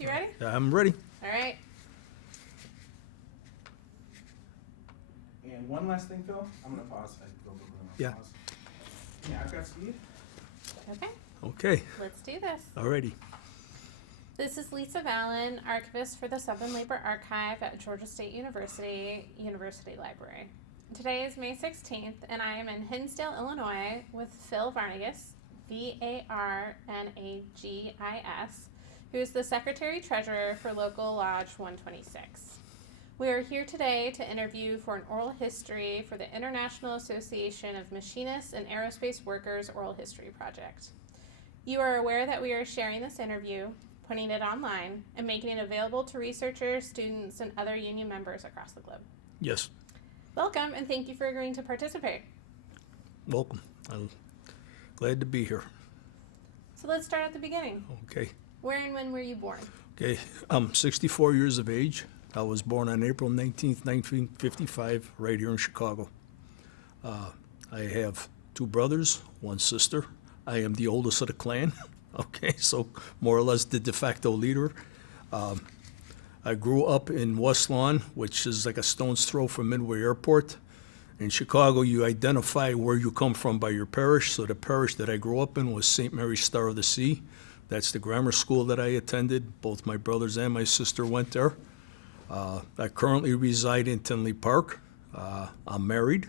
You ready? I'm ready. All right. And one last thing, Phil. I'm going to pause. Yeah. Pause. Yeah, I've got speed. Okay. Okay. Let's do this. Alrighty. This is Lisa Vallon, archivist for the Southern Labor Archive at Georgia State University, University Library. Today is May 16th, and I am in Hinsdale, Illinois with Phil Varnagis, Varnagis, who is the Secretary-Treasurer for Local Lodge 126. We are here today to interview for an oral history for the International Association of Machinists and Aerospace Workers Oral History Project. You are aware that we are sharing this interview, putting it online, and making it available to researchers, students, and other union members across the globe. Yes. Welcome, and thank you for agreeing to participate. Welcome. I'm glad to be here. So let's start at the beginning. Okay. Where and when were you born? Okay. I'm 64 years of age. I was born on April 19th, 1955, right here in Chicago. I have two brothers, one sister. I am the oldest of the clan. Okay, so more or less the de facto leader. I grew up in West Lawn, which is like a stone's throw from Midway Airport. In Chicago, you identify where you come from by your parish. So the parish that I grew up in was St. Mary's Star of the Sea. That's the grammar school that I attended. Both my brothers and my sister went there. I currently reside in Tinley Park. I'm married.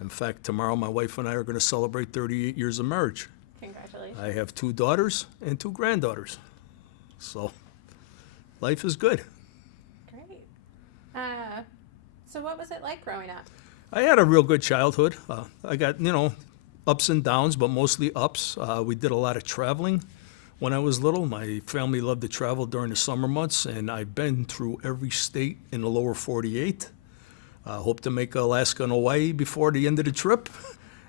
In fact, tomorrow my wife and I are going to celebrate 38 years of marriage. Congratulations. I have two daughters and two granddaughters. So life is good. Great. So what was it like growing up? I had a real good childhood. I got, ups and downs, but mostly ups. We did a lot of traveling when I was little. My family loved to travel during the summer months, and I've been through every state in the lower 48. Hope to make Alaska and Hawaii before the end of the trip.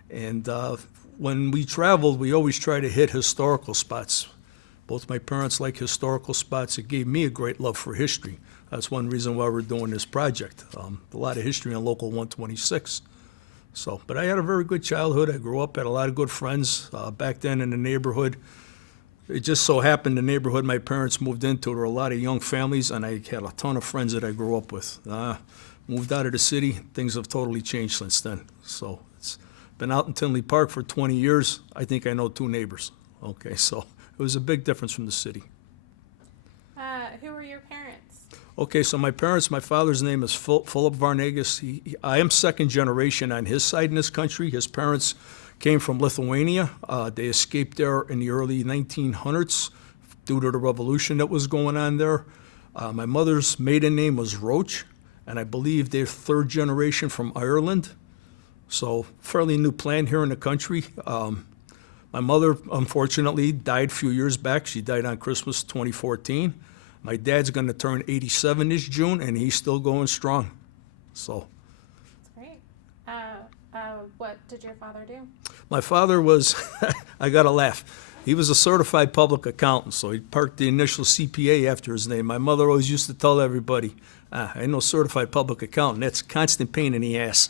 And when we traveled, we always try to hit historical spots. Both my parents like historical spots. It gave me a great love for history. That's one reason why we're doing this project. A lot of history on Local 126. But I had a very good childhood. I grew up, had a lot of good friends back then in the neighborhood. It just so happened the neighborhood my parents moved into, there were a lot of young families, and I had a ton of friends that I grew up with. Moved out of the city, things have totally changed since then. So it's been out in Tinley Park for 20 years. I think I know two neighbors. Okay, so it was a big difference from the city. Who were your parents? Okay, so my parents, my father's name is Philip Varnagis. I am second generation on his side in this country. His parents came from Lithuania. They escaped there in the early 1900s due to the revolution that was going on there. My mother's maiden name was Roach, and I believe they're third generation from Ireland. So fairly new plant here in the country. My mother, unfortunately, died a few years back. She died on Christmas 2014. My dad's going to turn 87 this June, and he's still going strong. So. That's great. What did your father do? My father was, I got to laugh, he was a certified public accountant, so he parked the initial CPA after his name. My mother always used to tell everybody, I ain't no certified public accountant. That's constant pain in the ass.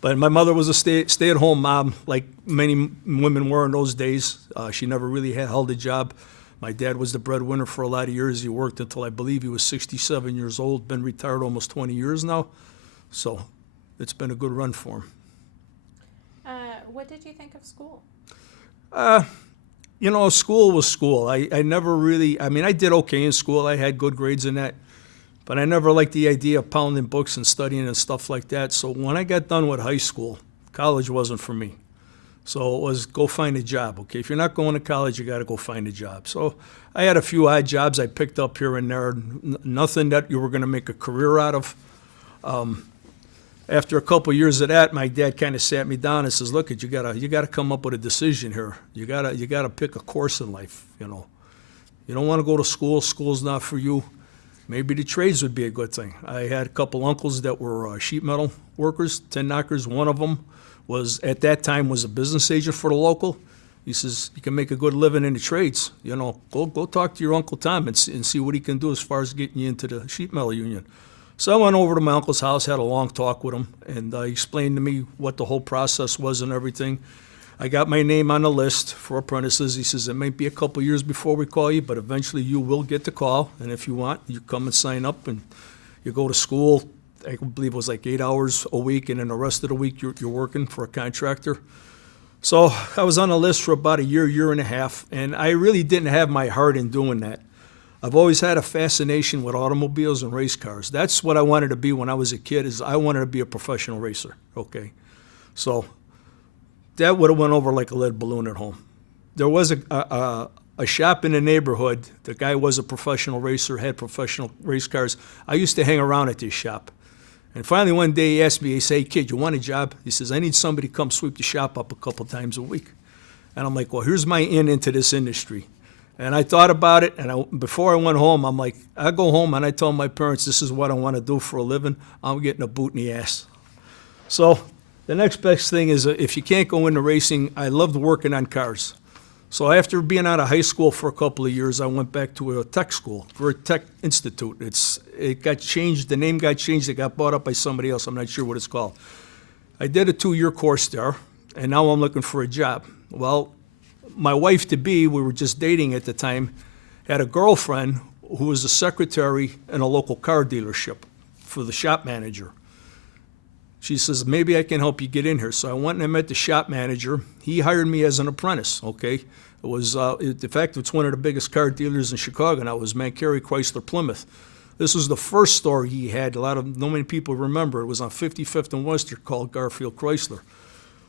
But my mother was a stay-at-home mom, like many women were in those days. She never really held a job. My dad was the breadwinner for a lot of years. He worked until I believe he was 67 years old, been retired almost 20 years now. So it's been a good run for him. What did you think of school? School was school. I never really, I did okay in school. I had good grades in that. But I never liked the idea of pounding books and studying and stuff like that. So when I got done with high school, college wasn't for me. So it was go find a job. Okay, if you're not going to college, you got to go find a job. So I had a few odd jobs I picked up here and there. Nothing that you were going to make a career out of. After a couple of years of that, my dad kind of sat me down and says, "Look, you gotta come up with a decision here. You gotta pick a course in life. You don't want to go to school. School's not for you. Maybe the trades would be a good thing." I had a couple uncles that were sheet metal workers, tin knockers. One of them was, at that time, was a business agent for the local. He says, "You can make a good living in the trades. Go talk to your Uncle Tom and see what he can do as far as getting you into the sheet metal union." So I went over to my uncle's house, had a long talk with him, and he explained to me what the whole process was and everything. I got my name on the list for apprentices. He says, it might be a couple years before we call you, but eventually you will get the call. And if you want, you come and sign up and you go to school. I believe it was like 8 hours a week, and then the rest of the week you're working for a contractor. So I was on the list for about a year and a half, and I really didn't have my heart in doing that. I've always had a fascination with automobiles and race cars. That's what I wanted to be when I was a kid, is I wanted to be a professional racer, okay? So that would have went over like a lead balloon at home. There was a shop in the neighborhood. The guy was a professional racer, had professional race cars. I used to hang around at this shop. And finally one day he asked me, he said, hey kid, you want a job? He says, I need somebody to come sweep the shop up a couple times a week. And I'm like, well, here's my in into this industry. And I thought about it, and before I went home, I'm like, I go home and I tell my parents, this is what I want to do for a living. I'm getting a boot in the ass. So the next best thing is, if you can't go into racing, I loved working on cars. So after being out of high school for a couple of years, I went back to a tech school, for a tech institute. It got changed, the name got changed, it got bought up by somebody else, I'm not sure what it's called. I did a 2-year course there, and now I'm looking for a job. Well, my wife-to-be, we were just dating at the time, had a girlfriend who was a secretary in a local car dealership for the shop manager. She says, maybe I can help you get in here. So I went and I met the shop manager. He hired me as an apprentice, okay? It was, in fact, it's one of the biggest car dealers in Chicago now. It was Mancari Chrysler Plymouth. This was the first store he had. Not many people remember. It was on 55th and Western, called Garfield Chrysler.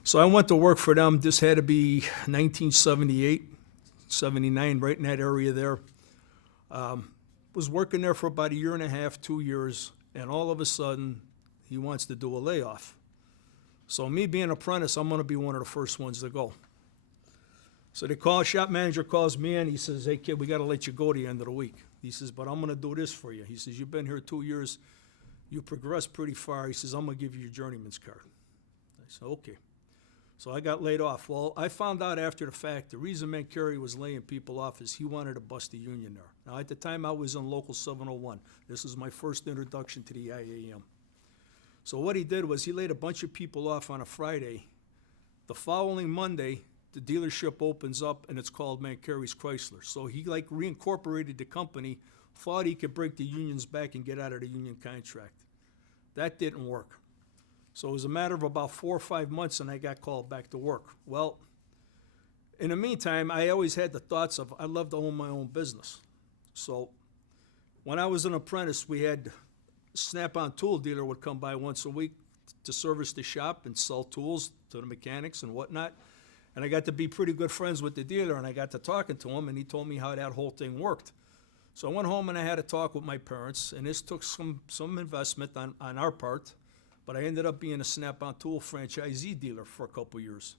So I went to work for them. This had to be 1978, 79, right in that area there. Was working there for about a year and a half, 2 years, and all of a sudden, he wants to do a layoff. So me being an apprentice, I'm going to be one of the first ones to go. So the shop manager calls me in. He says, hey, kid, we got to let you go at the end of the week. He says, but I'm going to do this for you. He says, you've been here 2 years. You progressed pretty far. He says, I'm going to give you your journeyman's card. I said, okay. So I got laid off. Well, I found out after the fact, the reason Mancari was laying people off is he wanted to bust the union there. Now, at the time, I was in Local 701. This was my first introduction to the IAM. So what he did was he laid a bunch of people off on a Friday. The following Monday, the dealership opens up, and it's called Mancari's Chrysler. So he like reincorporated the company, thought he could break the union's back and get out of the union contract. That didn't work. So it was a matter of about 4 or 5 months, and I got called back to work. Well, in the meantime, I always had the thoughts of I'd love to own my own business. So when I was an apprentice, we had Snap-on tool dealer would come by once a week to service the shop and sell tools to the mechanics and whatnot. And I got to be pretty good friends with the dealer, and I got to talking to him, and he told me how that whole thing worked. So I went home and I had a talk with my parents, and this took some investment on our part, but I ended up being a Snap-on tool franchisee dealer for a couple years.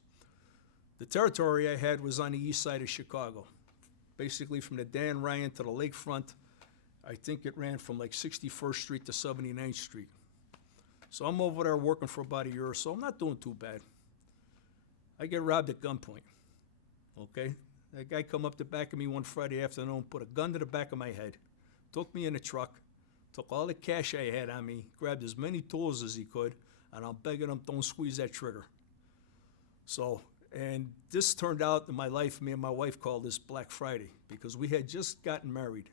The territory I had was on the east side of Chicago, basically from the Dan Ryan to the lakefront. I think it ran from like 61st Street to 79th Street. So I'm over there working for about a year or so. I'm not doing too bad. I get robbed at gunpoint, okay? That guy come up the back of me one Friday afternoon, put a gun to the back of my head, took me in the truck, took all the cash I had on me, grabbed as many tools as he could, and I'm begging him, don't squeeze that trigger. So, and this turned out in my life, me and my wife called this Black Friday, because we had just gotten married.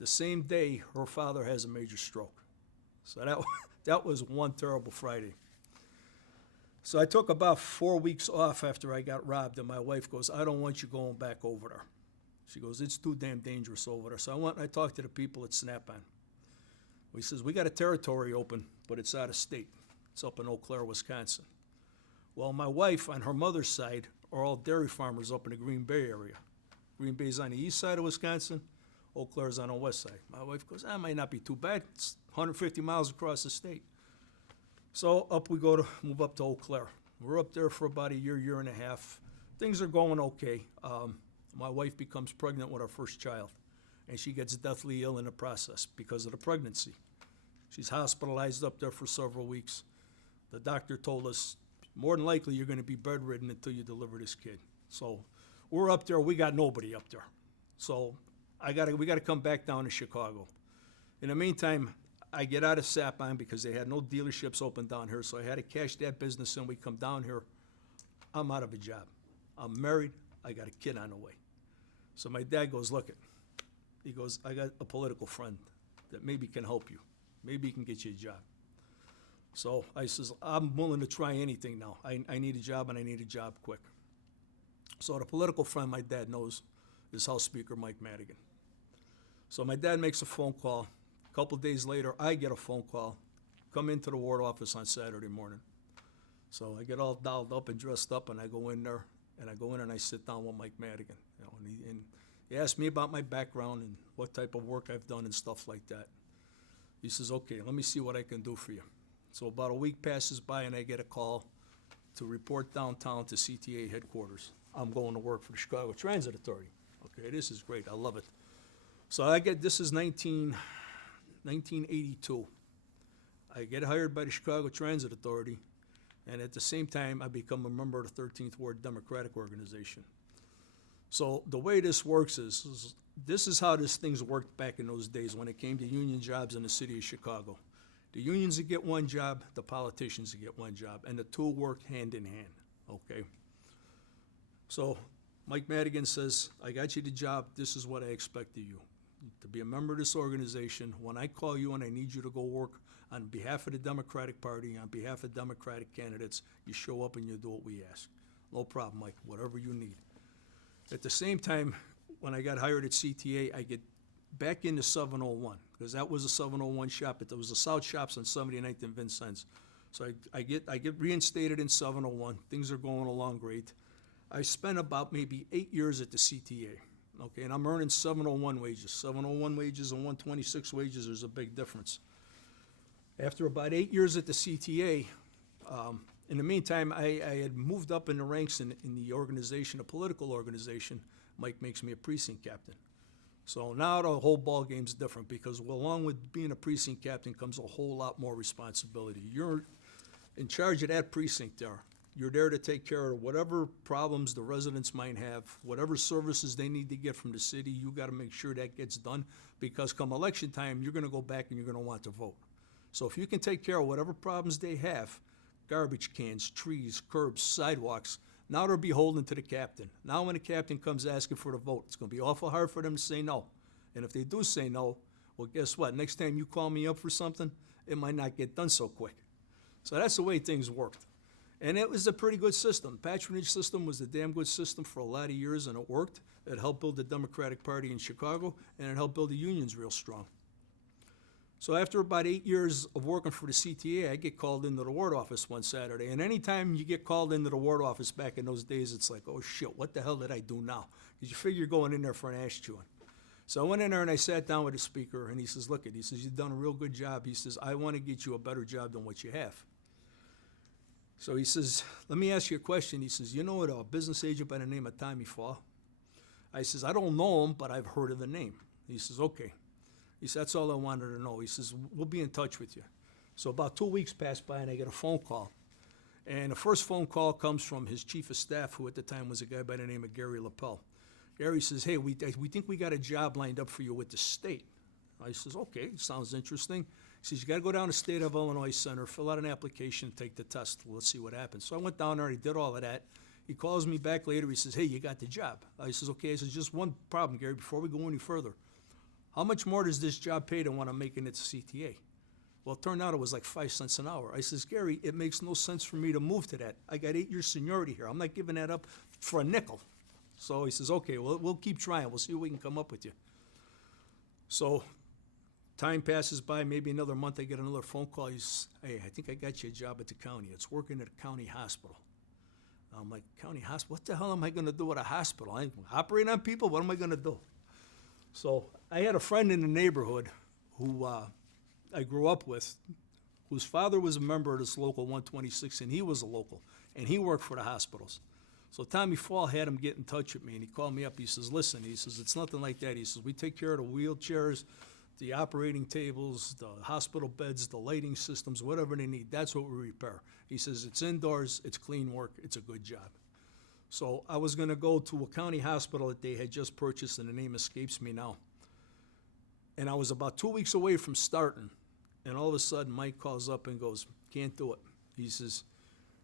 The same day, her father has a major stroke. So that was one terrible Friday. So I took about 4 weeks off after I got robbed, and my wife goes, I don't want you going back over there. She goes, it's too damn dangerous over there. So I went and I talked to the people at Snap-on. He says, we got a territory open, but it's out of state. It's up in Eau Claire, Wisconsin. Well, my wife, on her mother's side, are all dairy farmers up in the Green Bay area. Green Bay's on the east side of Wisconsin. Eau Claire's on the west side. My wife goes, that might not be too bad. It's 150 miles across the state. So up we go to move up to Eau Claire. We're up there for about a year and a half. Things are going okay. My wife becomes pregnant with our first child, and she gets deathly ill in the process because of the pregnancy. She's hospitalized up there for several weeks. The doctor told us, more than likely you're going to be bedridden until you deliver this kid. So we're up there. We got nobody up there. So we got to come back down to Chicago. In the meantime, I get out of Snap-on because they had no dealerships open down here, so I had to cash that business in. We come down here. I'm out of a job. I'm married. I got a kid on the way. So my dad goes, look it. He goes, I got a political friend that maybe can help you. Maybe he can get you a job. So I says, I'm willing to try anything now. I need a job, and I need a job quick. So the political friend my dad knows is House Speaker Mike Madigan. So my dad makes a phone call. A couple days later, I get a phone call. Come into the ward office on Saturday morning. So I get all dolled up and dressed up, and I go in there, and I sit down with Mike Madigan. You know, and he asked me about my background and what type of work I've done and stuff like that. He says, okay, let me see what I can do for you. So about a week passes by, and I get a call to report downtown to CTA headquarters. I'm going to work for the Chicago Transit Authority. Okay, this is great. I love it. So this is 1982. I get hired by the Chicago Transit Authority, and at the same time, I become a member of the 13th Ward Democratic Organization. So the way this works is this is how this things worked back in those days when it came to union jobs in the city of Chicago. The unions would get one job, the politicians would get one job, and the two work hand in hand, okay? So Mike Madigan says, I got you the job, this is what I expect of you. To be a member of this organization, when I call you and I need you to go work on behalf of the Democratic Party, on behalf of Democratic candidates, you show up and you do what we ask. No problem, Mike, whatever you need. At the same time, when I got hired at CTA, I get back into 701, because that was a 701 shop, but there was the South Shops on 79th and Vincennes. So I get reinstated in 701. Things are going along great. I spent about maybe 8 years at the CTA, okay, and I'm earning 701 wages. 701 wages and 126 wages, there's a big difference. After about 8 years at the CTA, in the meantime, I had moved up in the ranks in the organization, a political organization. Mike makes me a precinct captain. So now the whole ball game's different, because along with being a precinct captain comes a whole lot more responsibility. You're in charge of that precinct there. You're there to take care of whatever problems the residents might have, whatever services they need to get from the city. You got to make sure that gets done, because come election time, you're going to go back and you're going to want to vote. So if you can take care of whatever problems they have, garbage cans, trees, curbs, sidewalks, now they're beholden to the captain. Now when the captain comes asking for the vote, it's going to be awful hard for them to say no. And if they do say no, well, guess what? Next time you call me up for something, it might not get done so quick. So that's the way things worked. And it was a pretty good system. Patronage system was a damn good system for a lot of years, and it worked. It helped build the Democratic Party in Chicago, and it helped build the unions real strong. So after about 8 years of working for the CTA, I get called into the ward office one Saturday. And anytime you get called into the ward office back in those days, it's like, oh shit, what the hell did I do now? Because you figure you're going in there for an ash chewing. So I went in there and I sat down with the speaker, and he says, look, he says, you've done a real good job. He says, I want to get you a better job than what you have. So he says, let me ask you a question. He says, you know a business agent by the name of Tommy Fall? I says, I don't know him, but I've heard of the name. He says, okay. He said, that's all I wanted to know. He says, we'll be in touch with you. So about 2 weeks pass by, and I get a phone call. And the first phone call comes from his chief of staff, who at the time was a guy by the name of Gary Lapel. Gary says, hey, we think we got a job lined up for you with the state. I says, okay, sounds interesting. He says, you got to go down to State of Illinois Center, fill out an application, take the test. Let's see what happens. So I went down there, he did all of that. He calls me back later. He says, hey, you got the job. I says, okay. I says, just one problem, Gary, before we go any further. How much more does this job pay than what I'm making at CTA? Well, it turned out it was like 5 cents an hour. I says, Gary, it makes no sense for me to move to that. I got 8 years seniority here. I'm not giving that up for a nickel. So he says, okay, well, we'll keep trying. We'll see what we can come up with you. So time passes by, maybe another month, I get another phone call. He's, hey, I think I got you a job at the county. It's working at a county hospital. I'm like, county hospital? What the hell am I going to do at a hospital? I'm operating on people? What am I going to do? So I had a friend in the neighborhood who I grew up with, whose father was a member of this local 126, and he was a local, and he worked for the hospitals. So Tommy Fall had him get in touch with me, and he called me up. He says, listen, he says, it's nothing like that. He says, we take care of the wheelchairs, the operating tables, the hospital beds, the lighting systems, whatever they need. That's what we repair. He says, it's indoors, it's clean work, it's a good job. So I was going to go to a county hospital that they had just purchased, and the name escapes me now. And I was about 2 weeks away from starting, and all of a sudden Mike calls up and goes, can't do it. He says,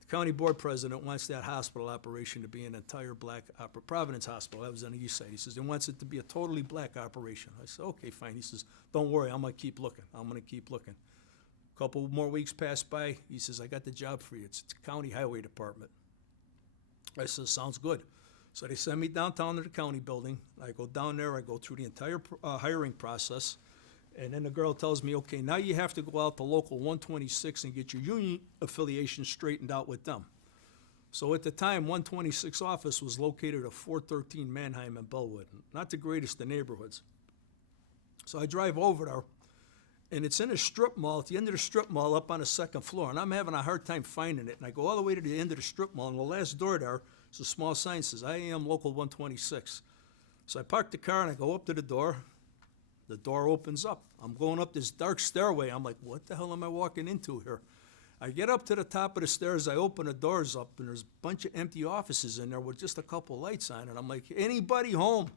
the county board president wants that hospital operation to be an entire black Providence Hospital. That was on the east side. He says he wants it to be a totally black operation. I said, okay, fine. He says, don't worry, I'm going to keep looking. I'm going to keep looking. A couple more weeks passed by. He says, I got the job for you. It's the county highway department. I said, sounds good. So they send me downtown to the county building. I go down there. I go through the entire hiring process. And then the girl tells me, okay, now you have to go out to local 126 and get your union affiliation straightened out with them. So at the time, 126 office was located at 413 Manheim and Bellwood. Not the greatest of neighborhoods. So I drive over there, and it's in a strip mall, at the end of the strip mall up on the second floor, and I'm having a hard time finding it. And I go all the way to the end of the strip mall, and the last door there is a small sign that says, I am local 126. So I park the car, and I go up to the door. The door opens up. I'm going up this dark stairway. I'm like, what the hell am I walking into here? I get up to the top of the stairs. I open the doors up, and there's a bunch of empty offices in there with just a couple lights on. And I'm like, anybody home?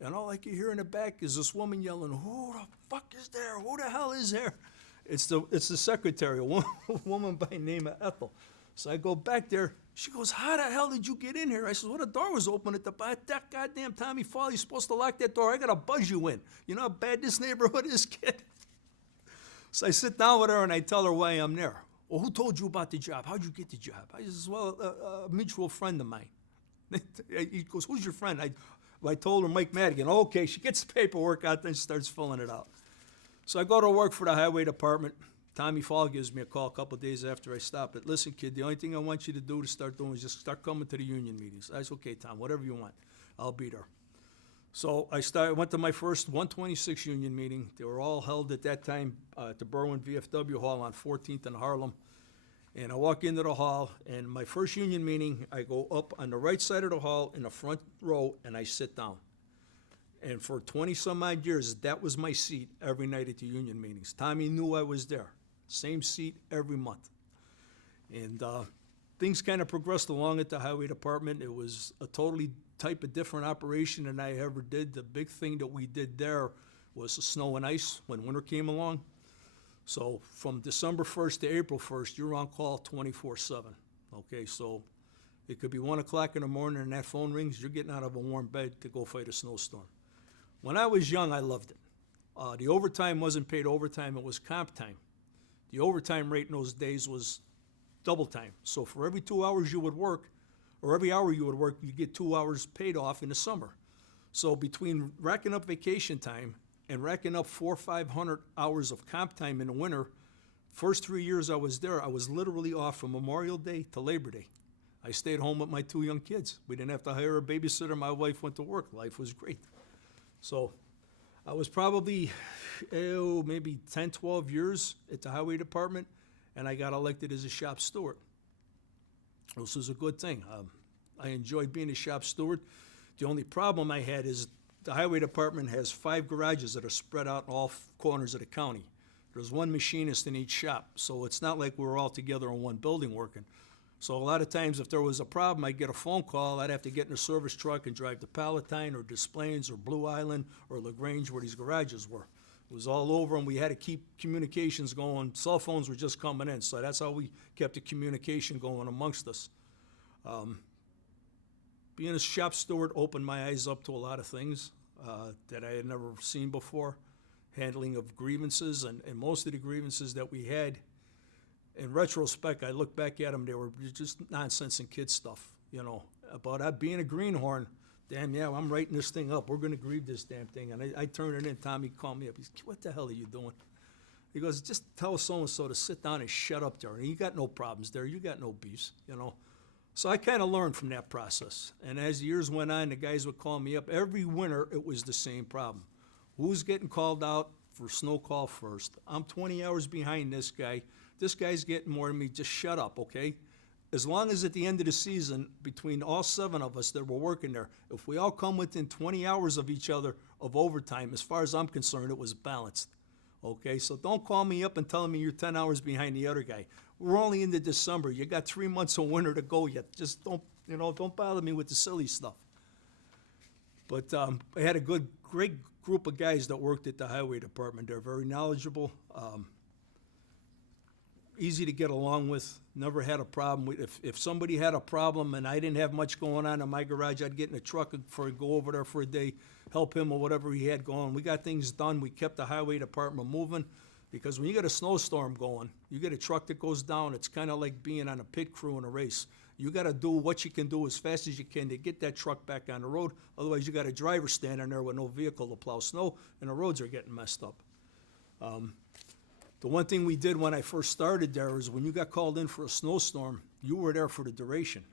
And all I can hear in the back is this woman yelling, who the fuck is there? Who the hell is there? It's the secretary, a woman by the name of Ethel. So I go back there. She goes, how the hell did you get in here? I said, well, the door was open at the back. That goddamn Tommy Fall, you're supposed to lock that door. I got to buzz you in. You know how bad this neighborhood is, kid? So I sit down with her and I tell her why I'm there. Well, who told you about the job? How'd you get the job? I says, well, a mutual friend of mine. He goes, who's your friend? I told her Mike Madigan. Okay, she gets the paperwork out, then she starts filling it out. So I go to work for the highway department. Tommy Fall gives me a call a couple of days after I stopped it. Listen, kid, the only thing I want you to do to start doing is just start coming to the union meetings. I said, okay, Tom, whatever you want. I'll be there. So I went to my first 126 union meeting. They were all held at that time at the Berwyn VFW Hall on 14th and Harlem. And I walk into the hall, and my first union meeting, I go up on the right side of the hall in the front row, and I sit down. And for 20-some-odd years, that was my seat every night at the union meetings. Tommy knew I was there. Same seat every month. And things kind of progressed along at the highway department. It was a totally type of different operation than I ever did. The big thing that we did there was the snow and ice when winter came along. So from December 1st to April 1st, you're on call 24/7. Okay, so it could be 1 o'clock in the morning and that phone rings, you're getting out of a warm bed to go fight a snowstorm. When I was young, I loved it. The overtime wasn't paid overtime, it was comp time. The overtime rate in those days was double time. So for every 2 hours you would work, or every hour you would work, you get 2 hours paid off in the summer. So between racking up vacation time and racking up 400 or 500 hours of comp time in the winter, first 3 years I was there, I was literally off from Memorial Day to Labor Day. I stayed home with my 2 young kids. We didn't have to hire a babysitter. My wife went to work. Life was great. So I was probably, maybe 10, 12 years at the highway department, and I got elected as a shop steward. This was a good thing. I enjoyed being a shop steward. The only problem I had is the highway department has 5 garages that are spread out in all corners of the county. There's 1 machinist in each shop, so it's not like we were all together in one building working. So a lot of times if there was a problem, I'd get a phone call, I'd have to get in a service truck and drive to Palatine or Des Plaines or Blue Island or LaGrange where these garages were. It was all over, and we had to keep communications going. Cell phones were just coming in, so that's how we kept the communication going amongst us. Being a shop steward opened my eyes up to a lot of things that I had never seen before. Handling of grievances, and most of the grievances that we had, in retrospect, I look back at them, they were just nonsense and kid stuff, you know. About being a greenhorn, damn, yeah, I'm writing this thing up. We're going to grieve this damn thing. And I turn it in. Tommy called me up. He said, what the hell are you doing? He goes, just tell so-and-so to sit down and shut up there. And you got no problems there. You got no beefs, you know. So I kind of learned from that process. And as the years went on, the guys would call me up. Every winter, it was the same problem. Who's getting called out for snow call first? I'm 20 hours behind this guy. This guy's getting more than me. Just shut up, okay? As long as at the end of the season, between all 7 of us that were working there, if we all come within 20 hours of each other of overtime, as far as I'm concerned, it was balanced. Okay, so don't call me up and tell me you're 10 hours behind the other guy. We're only into December. You got 3 months of winter to go yet. Just don't bother me with the silly stuff. But I had a great group of guys that worked at the highway department. They're very knowledgeable. easy to get along with, never had a problem. If somebody had a problem and I didn't have much going on in my garage, I'd get in a truck for go over there for a day, help him or whatever he had going. We got things done. We kept the highway department moving, because when you get a snowstorm going, you get a truck that goes down, it's kind of like being on a pit crew in a race. You got to do what you can do as fast as you can to get that truck back on the road. Otherwise, you got a driver standing there with no vehicle to plow snow, and the roads are getting messed up. The one thing we did when I first started there is when you got called in for a snowstorm, you were there for the duration.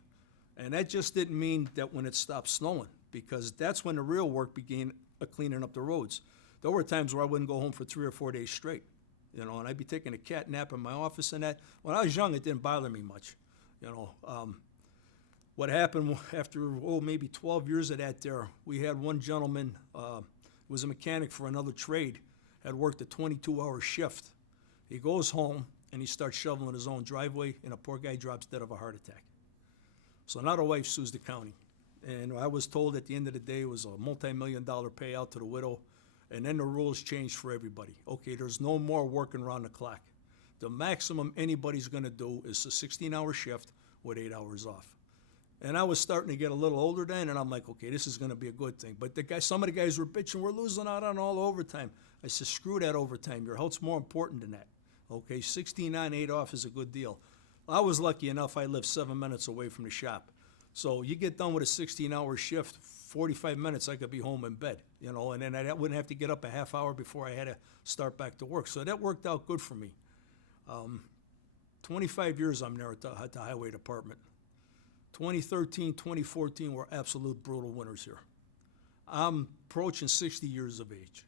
And that just didn't mean that when it stopped snowing, because that's when the real work began cleaning up the roads. There were times where I wouldn't go home for 3 or 4 days straight, and I'd be taking a cat nap in my office and that. When I was young, it didn't bother me much, What happened after, maybe 12 years of that there, we had one gentleman, was a mechanic for another trade, had worked a 22-hour shift. He goes home and he starts shoveling his own driveway, and a poor guy drops dead of a heart attack. So now the wife sues the county. And I was told at the end of the day it was a multi-million-dollar payout to the widow, and then the rules changed for everybody. Okay, there's no more working around the clock. The maximum anybody's gonna do is a 16-hour shift with 8 hours off. And I was starting to get a little older then, and I'm like, okay, this is gonna be a good thing. But some of the guys were bitching, we're losing out on all overtime. I said, screw that overtime. Your health's more important than that. Okay, 16 on, 8 off is a good deal. I was lucky enough, I lived 7 minutes away from the shop. So you get done with a 16-hour shift, 45 minutes I could be home in bed, and then I wouldn't have to get up a half hour before I had to start back to work. So that worked out good for me. 25 years I'm there at the highway department. 2013, 2014 were absolute brutal winters here. I'm approaching 60 years of age.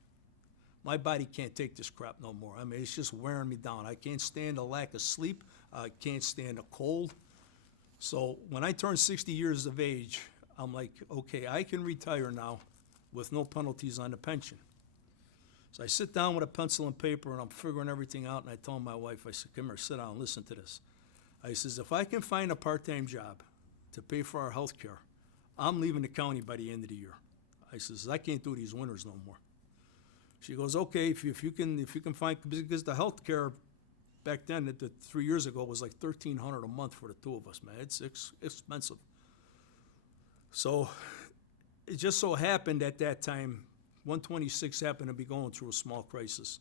My body can't take this crap no more. I mean, it's just wearing me down. I can't stand a lack of sleep. I can't stand a cold. So when I turned 60 years of age, I'm like, okay, I can retire now with no penalties on the pension. So I sit down with a pencil and paper, and I'm figuring everything out, and I told my wife, I said, come here, sit down, listen to this. I says, if I can find a part-time job to pay for our health care, I'm leaving the county by the end of the year. I says, I can't do these winters no more. She goes, okay, if you can find, because the health care back then, 3 years ago, was like $1,300 a month for the two of us, man. It's expensive. So it just so happened at that time, 126 happened to be going through a small crisis.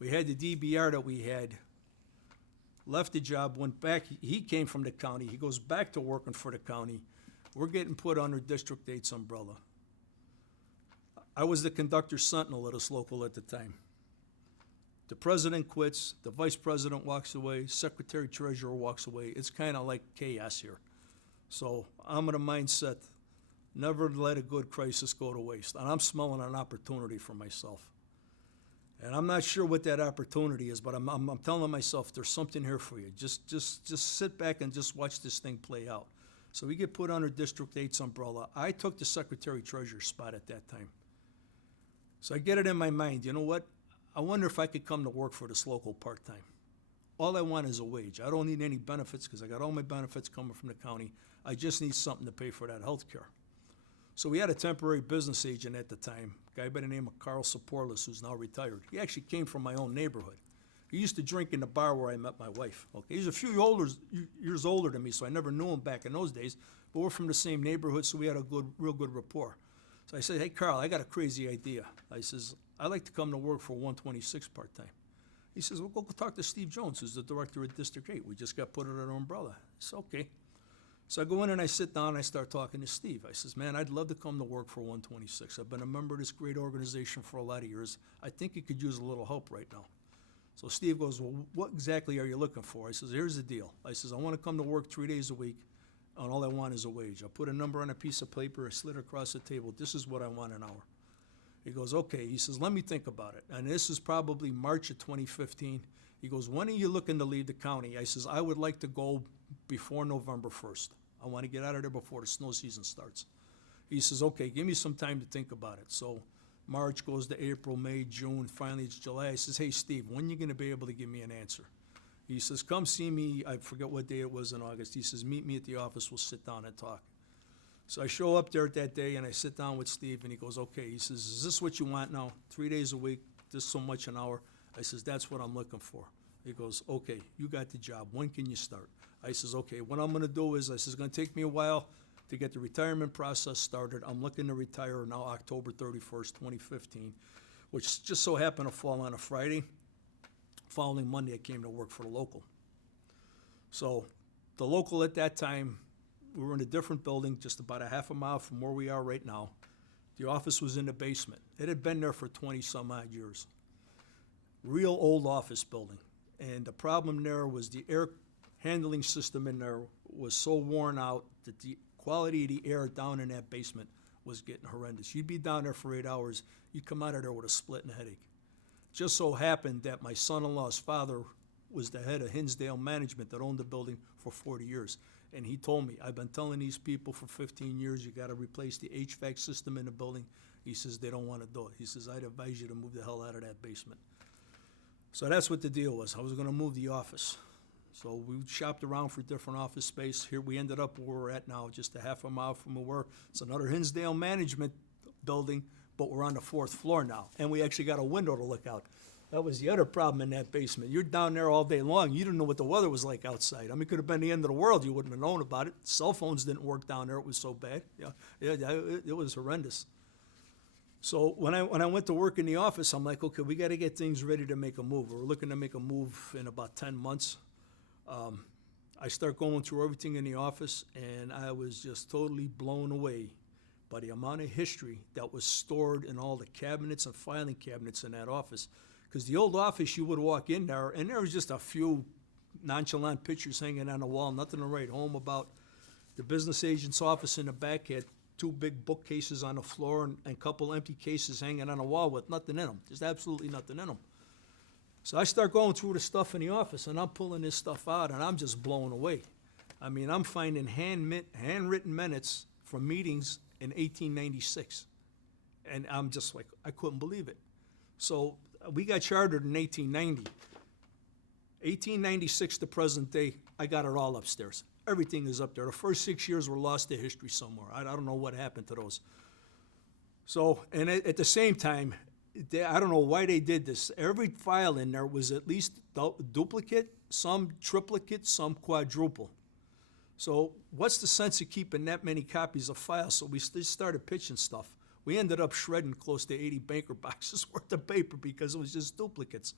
We had the DBR that we had, left the job, went back. He came from the county. He goes back to working for the county. We're getting put under District 8's umbrella. I was the conductor sentinel at this local at the time. The president quits, the vice president walks away, secretary treasurer walks away. It's kind of like chaos here. So I'm in a mindset, never let a good crisis go to waste. And I'm smelling an opportunity for myself. And I'm not sure what that opportunity is, but I'm telling myself there's something here for you. Just sit back and just watch this thing play out. So we get put under District 8's umbrella. I took the secretary treasurer spot at that time. So I get it in my mind, you know what? I wonder if I could come to work for this local part-time. All I want is a wage. I don't need any benefits because I got all my benefits coming from the county. I just need something to pay for that health care. So we had a temporary business agent at the time, a guy by the name of Carl Saporlis, who's now retired. He actually came from my own neighborhood. He used to drink in the bar where I met my wife. Okay, he's a few years older than me, so I never knew him back in those days, but we're from the same neighborhood, so we had a real good rapport. So I said, hey, Carl, I got a crazy idea. I says, I'd like to come to work for 126 part-time. He says, well, go talk to Steve Jones, who's the director of District 8. We just got put under an umbrella. I said, okay. So I go in and I sit down and I start talking to Steve. I says, man, I'd love to come to work for 126. I've been a member of this great organization for a lot of years. I think it could use a little help right now. So Steve goes, well, what exactly are you looking for? I says, here's the deal. I says, I want to come to work 3 days a week, and all I want is a wage. I put a number on a piece of paper, I slid it across the table. This is what I want an hour. He goes, okay. He says, let me think about it. And this is probably March of 2015. He goes, when are you looking to leave the county? I says, I would like to go before November 1st. I want to get out of there before the snow season starts. He says, okay, give me some time to think about it. So March goes to April, May, June, finally it's July. I says, hey, Steve, when are you going to be able to give me an answer? He says, come see me. I forget what day it was in August. He says, meet me at the office. We'll sit down and talk. So I show up there that day, and I sit down with Steve, and he goes, okay. He says, is this what you want now? 3 days a week, this so much an hour? I says, that's what I'm looking for. He goes, okay, you got the job. When can you start? I says, okay, what I'm going to do is, I says, it's going to take me a while to get the retirement process started. I'm looking to retire now October 31st, 2015, which just so happened to fall on a Friday. Following Monday, I came to work for the local. So the local at that time, we were in a different building, just about a half a mile from where we are right now. The office was in the basement. It had been there for 20-some-odd years. Real old office building. And the problem there was the air handling system in there was so worn out that the quality of the air down in that basement was getting horrendous. You'd be down there for 8 hours, you'd come out of there with a split and a headache. Just so happened that my son-in-law's father was the head of Hinsdale Management that owned the building for 40 years. And he told me, I've been telling these people for 15 years, you got to replace the HVAC system in the building. He says, they don't want to do it. He says, I'd advise you to move the hell out of that basement. So that's what the deal was. I was going to move the office. So we shopped around for different office space. Here we ended up where we're at now, just a half a mile from where we're. It's another Hinsdale Management building, but we're on the 4th floor now. And we actually got a window to look out. That was the other problem in that basement. You're down there all day long. You didn't know what the weather was like outside. I mean, it could have been the end of the world. You wouldn't have known about it. Cell phones didn't work down there. It was so bad. It was horrendous. So when I went to work in the office, I'm like, okay, we got to get things ready to make a move. We're looking to make a move in about 10 months. I start going through everything in the office, and I was just totally blown away by the amount of history that was stored in all the cabinets and filing cabinets in that office. Because the old office, you would walk in there, and there was just a few nonchalant pictures hanging on the wall, nothing to write home about. The business agent's office in the back had 2 big bookcases on the floor and a couple empty cases hanging on the wall with nothing in them, just absolutely nothing in them. So I start going through the stuff in the office, and I'm pulling this stuff out, and I'm just blown away. I mean, I'm finding handwritten minutes from meetings in 1896, and I'm just like, I couldn't believe it. So we got chartered in 1890. 1896 to present day, I got it all upstairs. Everything is up there. The first 6 years were lost to history somewhere. I don't know what happened to those. So, and at the same time, I don't know why they did this. Every file in there was at least duplicate, some triplicate, some quadruple. So what's the sense of keeping that many copies of files? So we just started pitching stuff. We ended up shredding close to 80 banker boxes worth of paper because it was just duplicates.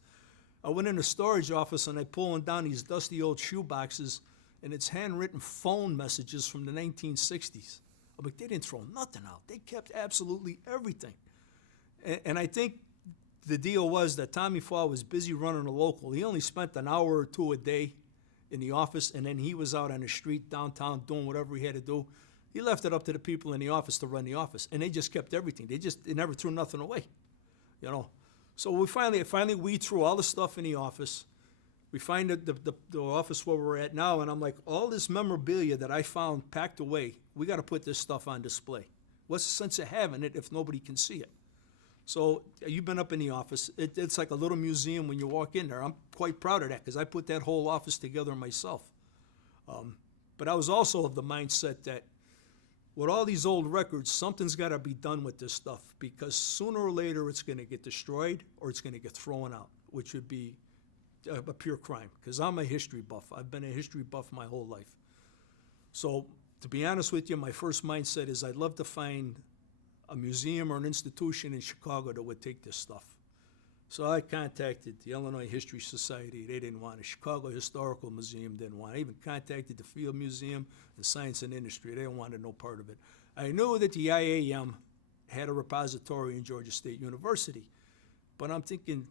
I went in the storage office and I pulling down these dusty old shoe boxes, and it's handwritten phone messages from the 1960s. I'm like, they didn't throw nothing out. They kept absolutely everything. And I think the deal was that Tommy Fall was busy running the local. He only spent an hour or 2 a day in the office, and then he was out on the street downtown doing whatever he had to do. He left it up to the people in the office to run the office, and they just kept everything. They never threw nothing away, you know. So we finally weed through all the stuff in the office. We find the office where we're at now, and I'm like, all this memorabilia that I found packed away, we got to put this stuff on display. What's the sense of having it if nobody can see it? So you've been up in the office. It's like a little museum when you walk in there. I'm quite proud of that because I put that whole office together myself. But I was also of the mindset that with all these old records, something's got to be done with this stuff because sooner or later it's going to get destroyed or it's going to get thrown out, which would be a pure crime because I'm a history buff. I've been a history buff my whole life. So to be honest with you, my first mindset is I'd love to find a museum or an institution in Chicago that would take this stuff. So I contacted the Illinois History Society. They didn't want it. Chicago Historical Museum didn't want it. I even contacted the Field Museum and Science and Industry. They didn't want no part of it. I knew that the IAM had a repository in Georgia State University, but I'm thinking,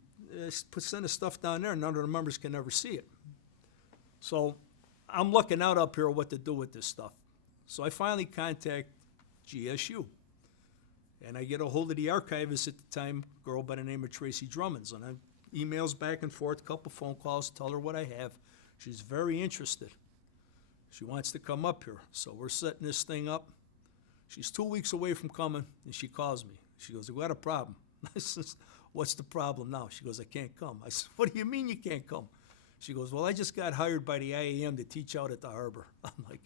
send the stuff down there, none of the members can ever see it. So I'm looking out up here what to do with this stuff. So I finally contact GSU. And I get a hold of the archivist at the time, a girl by the name of Tracy Drummonds. And I emails back and forth, a couple phone calls, tell her what I have. She's very interested. She wants to come up here. So we're setting this thing up. She's 2 weeks away from coming, and she calls me. She goes, we got a problem. I says, what's the problem now? She goes, I can't come. I said, what do you mean you can't come? She goes, well, I just got hired by the IAM to teach out at the harbor. I'm like,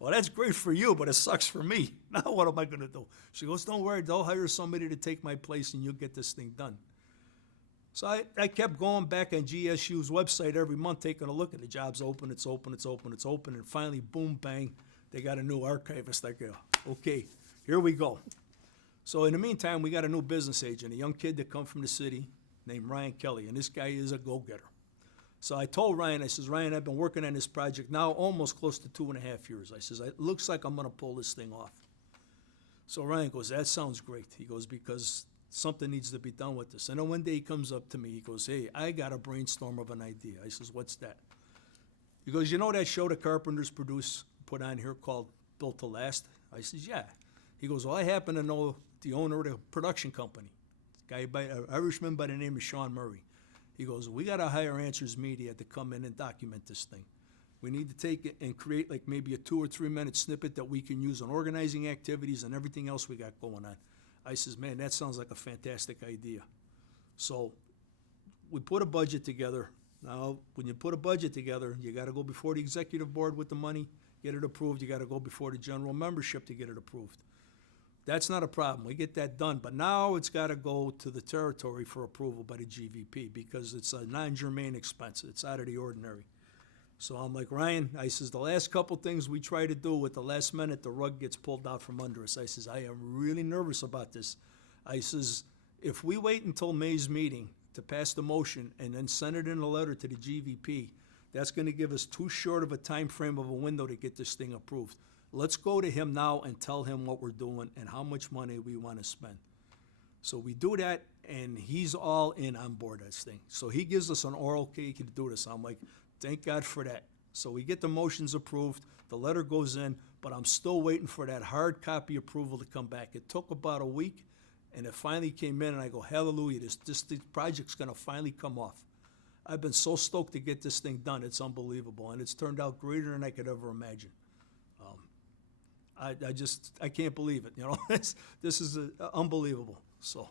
well, that's great for you, but it sucks for me. Now what am I going to do? She goes, don't worry, they'll hire somebody to take my place and you'll get this thing done. So I kept going back on GSU's website every month, taking a look at the jobs open, it's open, it's open, it's open, and finally, boom, bang, they got a new archivist. I go, okay, here we go. So in the meantime, we got a new business agent, a young kid that come from the city named Ryan Kelly, and this guy is a go-getter. So I told Ryan, I says, Ryan, I've been working on this project now almost close to 2.5 years. I says, it looks like I'm gonna pull this thing off. So Ryan goes, that sounds great. He goes, because something needs to be done with this. And then one day he comes up to me, he goes, hey, I got a brainstorm of an idea. I says, what's that? He goes, you know that show the Carpenters put on here called Built to Last? I says, yeah. He goes, well, I happen to know the owner of the production company, an Irishman by the name of Sean Murray. He goes, we got to hire Answers Media to come in and document this thing. We need to take it and create like maybe a 2 or 3 minute snippet that we can use on organizing activities and everything else we got going on. I says, man, that sounds like a fantastic idea. So we put a budget together. Now, when you put a budget together, you got to go before the executive board with the money, get it approved. You got to go before the general membership to get it approved. That's not a problem. We get that done. But now it's got to go to the territory for approval by the GVP because it's a non-germane expense. It's out of the ordinary. So I'm like, Ryan, I says, the last couple things we try to do at the last minute, the rug gets pulled out from under us. I says, I am really nervous about this. I says, if we wait until May's meeting to pass the motion and then send it in a letter to the GVP, that's going to give us too short of a time frame of a window to get this thing approved. Let's go to him now and tell him what we're doing and how much money we want to spend. So we do that, and he's all in on board this thing. So he gives us an oral okay to do this. I'm like, thank God for that. So we get the motions approved, the letter goes in, but I'm still waiting for that hard copy approval to come back. It took about a week, and it finally came in, and I go, hallelujah, this project's going to finally come off. I've been so stoked to get this thing done. It's unbelievable, and it's turned out greater than I could ever imagine. I can't believe it. You know, this is unbelievable. So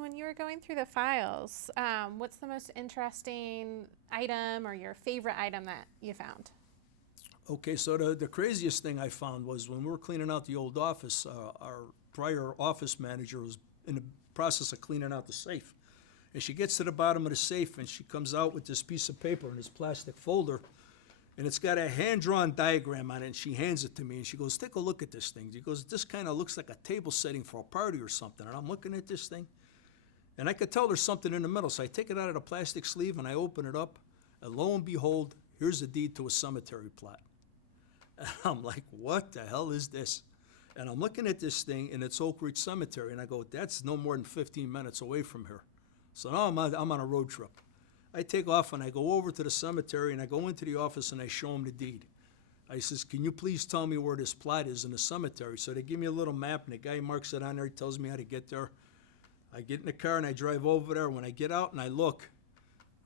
when you were going through the files, what's the most interesting item or your favorite item that you found? Okay, so the craziest thing I found was when we were cleaning out the old office, our prior office manager was in the process of cleaning out the safe. And she gets to the bottom of the safe and she comes out with this piece of paper in this plastic folder, and it's got a hand-drawn diagram on it, and she hands it to me, and she goes, take a look at this thing. She goes, this kind of looks like a table setting for a party or something. And I'm looking at this thing, and I could tell there's something in the middle. So I take it out of the plastic sleeve, and I open it up, and lo and behold, here's a deed to a cemetery plot. And I'm like, what the hell is this? And I'm looking at this thing, and it's Oak Ridge Cemetery, and I go, that's no more than 15 minutes away from here. So now I'm on a road trip. I take off and I go over to the cemetery and I go into the office and I show them the deed. I says, can you please tell me where this plot is in the cemetery? So they give me a little map and the guy marks it on there. He tells me how to get there. I get in the car and I drive over there. When I get out and I look,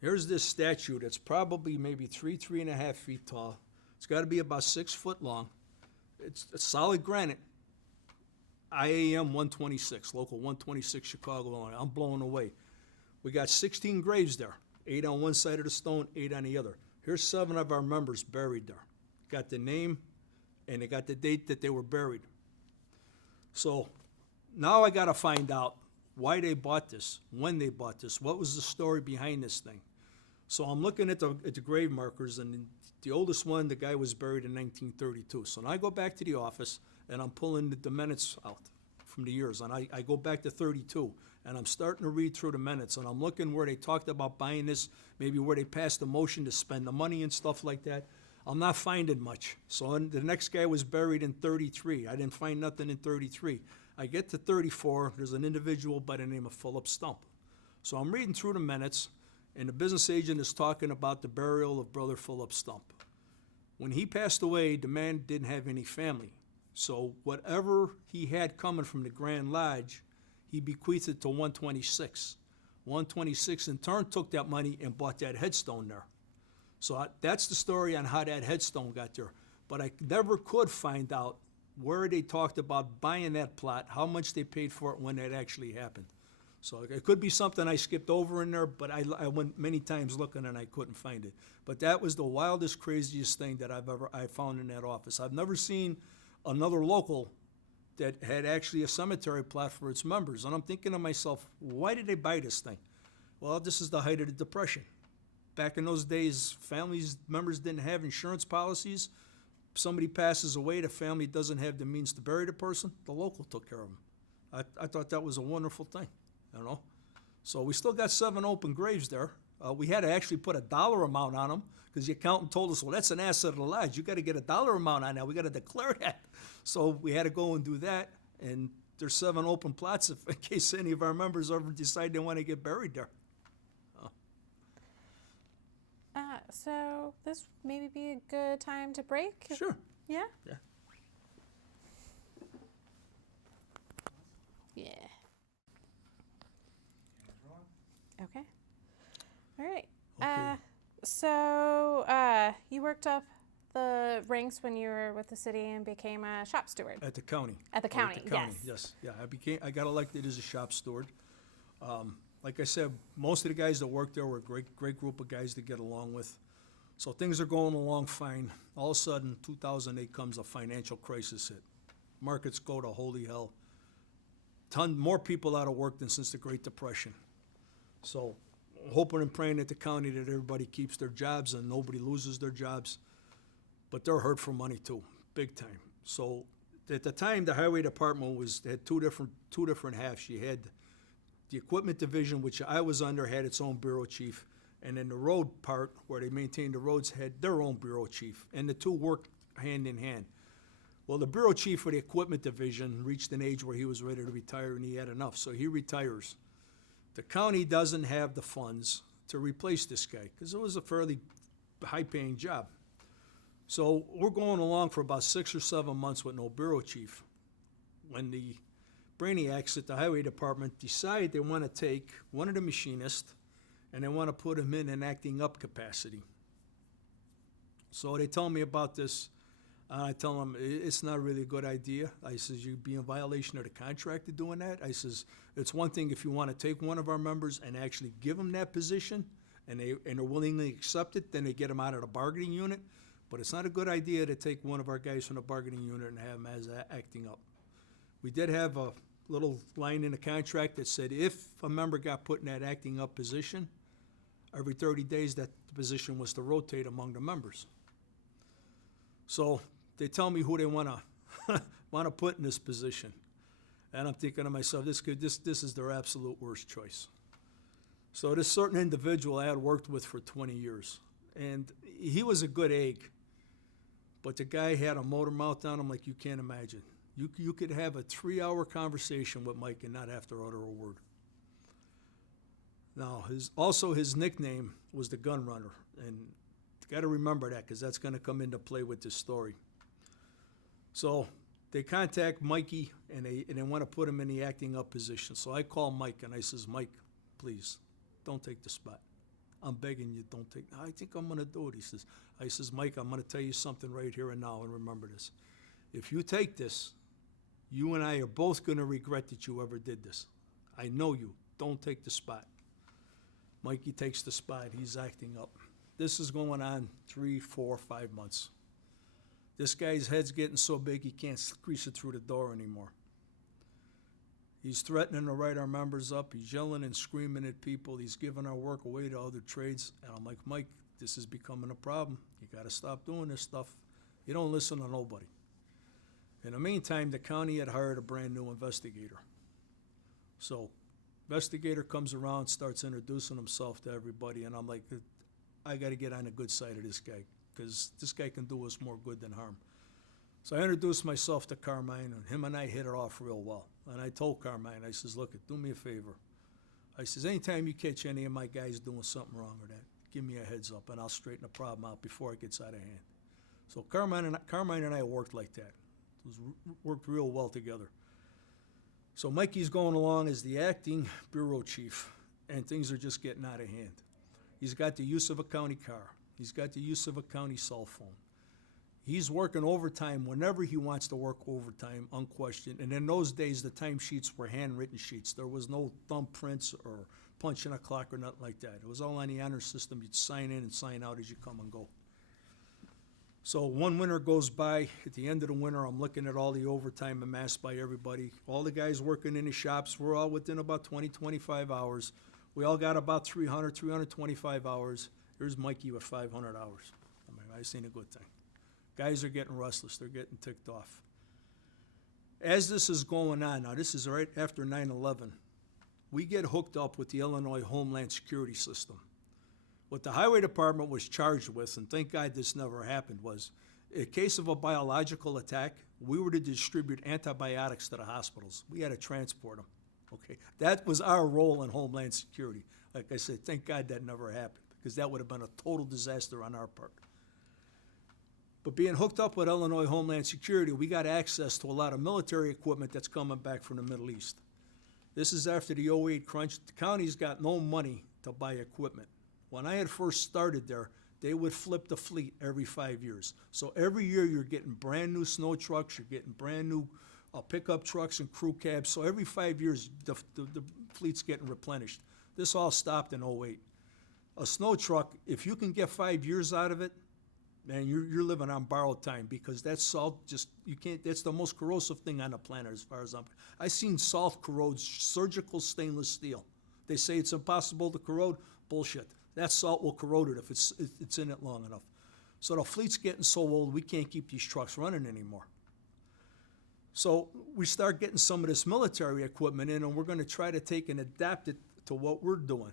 here's this statue that's probably maybe 3.5 feet tall. It's got to be about 6 foot long. It's solid granite. IAM 126, local 126 Chicago, Illinois. I'm blown away. We got 16 graves there. 8 on one side of the stone, 8 on the other. Here's 7 of our members buried there. Got the name, and they got the date that they were buried. So now I got to find out why they bought this, when they bought this, what was the story behind this thing. So I'm looking at the grave markers, and the oldest one, the guy was buried in 1932. So now I go back to the office, and I'm pulling the minutes out from the years, and I go back to 32, and I'm starting to read through the minutes, and I'm looking where they talked about buying this, maybe where they passed the motion to spend the money and stuff like that. I'm not finding much. So the next guy was buried in 33. I didn't find nothing in 33. I get to 34. There's an individual by the name of Philip Stump. So I'm reading through the minutes, and the business agent is talking about the burial of Brother Philip Stump. When he passed away, the man didn't have any family. So whatever he had coming from the Grand Lodge, he bequeathed it to 126. 126 in turn took that money and bought that headstone there. So that's the story on how that headstone got there. But I never could find out where they talked about buying that plot, how much they paid for it, when that actually happened. So it could be something I skipped over in there, but I went many times looking and I couldn't find it. But that was the wildest, craziest thing that I found in that office. I've never seen another local that had actually a cemetery plot for its members. And I'm thinking to myself, why did they buy this thing? Well, this is the height of the Depression. Back in those days, families, members didn't have insurance policies. Somebody passes away, the family doesn't have the means to bury the person, the local took care of them. I thought that was a wonderful thing, you know. So we still got 7 open graves there. We had to actually put a dollar amount on them because the accountant told us, well, that's an asset of the lodge. You got to get a dollar amount on that. We got to declare that. So we had to go and do that. And there's 7 open plots in case any of our members ever decide they want to get buried there. So this maybe be a good time to break? Sure. Yeah? Yeah. Yeah. Everyone? Okay. All right. Okay. So you worked up the ranks when you were with the city and became a shop steward. At the county. At the county, yes. Yes. Yeah, I got elected as a shop steward. Like I said, most of the guys that worked there were a great group of guys to get along with. So things are going along fine. All of a sudden, 2008 comes, a financial crisis hit. Markets go to holy hell. More people out of work than since the Great Depression. So hoping and praying at the county that everybody keeps their jobs and nobody loses their jobs. But they're hurt for money too, big time. So at the time, the highway department had two different halves. You had the equipment division, which I was under, had its own bureau chief, and then the road part, where they maintained the roads, had their own bureau chief, and the two worked hand in hand. Well, the bureau chief for the equipment division reached an age where he was ready to retire, and he had enough, so he retires. The county doesn't have the funds to replace this guy, because it was a fairly high-paying job. So we're going along for about 6 or 7 months with no bureau chief, when the brainiacs at the highway department decide they want to take one of the machinists and they want to put him in an acting up capacity. So they tell me about this. I tell them it's not really a good idea. I says, you'd be in violation of the contract of doing that. I says, it's one thing if you want to take one of our members and actually give them that position and they're willingly accept it, then they get them out of the bargaining unit. But it's not a good idea to take one of our guys from the bargaining unit and have him as acting up. We did have a little line in the contract that said if a member got put in that acting up position, every 30 days that position was to rotate among the members. So they tell me who they want to put in this position. And I'm thinking to myself, this is their absolute worst choice. So this certain individual I had worked with for 20 years. And he was a good egg. But the guy had a motor mouth on him like you can't imagine. You could have a 3-hour conversation with Mike and not have to utter a word. Now, his nickname was the Gun Runner, and you got to remember that because that's going to come into play with this story. So they contact Mikey, and they want to put him in the acting up position. So I call Mike, and I says, Mike, please, don't take the spot. I'm begging you, don't take. I think I'm going to do it. I says, Mike, I'm going to tell you something right here and now, and remember this. If you take this, you and I are both going to regret that you ever did this. I know you. Don't take the spot. Mikey takes the spot. He's acting up. This is going on 3, 4, 5 months. This guy's head's getting so big he can't squeeze it through the door anymore. He's threatening to write our members up. He's yelling and screaming at people. He's giving our work away to other trades. And I'm like, Mike, this is becoming a problem. You got to stop doing this stuff. You don't listen to nobody. In the meantime, the county had hired a brand new investigator. So, investigator comes around, starts introducing himself to everybody, and I'm like, I got to get on the good side of this guy, because this guy can do us more good than harm. So I introduced myself to Carmine, and him and I hit it off real well. And I told Carmine, I says, look, do me a favor. I says, anytime you catch any of my guys doing something wrong or that, give me a heads up, and I'll straighten the problem out before it gets out of hand. So Carmine and I worked like that. Worked real well together. So Mikey's going along as the acting bureau chief, and things are just getting out of hand. He's got the use of a county car. He's got the use of a county cell phone. He's working overtime whenever he wants to work overtime, unquestioned. And in those days, the time sheets were handwritten sheets. There was no thumbprints or punching a clock or nothing like that. It was all on the honor system. You'd sign in and sign out as you come and go. So one winter goes by. At the end of the winter, I'm looking at all the overtime amassed by everybody. All the guys working in the shops, we're all within about 20, 25 hours. We all got about 300, 325 hours. Here's Mikey with 500 hours. I mean, I seen a good thing. Guys are getting restless. They're getting ticked off. As this is going on, now this is right after 9/11, we get hooked up with the Illinois Homeland Security System. What the Highway Department was charged with, and thank God this never happened, was in case of a biological attack, we were to distribute antibiotics to the hospitals. We had to transport them. Okay, that was our role in Homeland Security. Like I said, thank God that never happened, because that would have been a total disaster on our part. But being hooked up with Illinois Homeland Security, we got access to a lot of military equipment that's coming back from the Middle East. This is after the '08 crunch. The county's got no money to buy equipment. When I had first started there, they would flip the fleet every 5 years. So every year you're getting brand new snow trucks, you're getting brand new pickup trucks and crew cabs. So every 5 years the fleet's getting replenished. This all stopped in '08. A snow truck, if you can get 5 years out of it, man, you're living on borrowed time, because that salt just, you can't, that's the most corrosive thing on the planet as far as I seen salt corrode surgical stainless steel. They say it's impossible to corrode. Bullshit. That salt will corrode it if it's in it long enough. So the fleet's getting so old, we can't keep these trucks running anymore. So we start getting some of this military equipment in, and we're going to try to take and adapt it to what we're doing.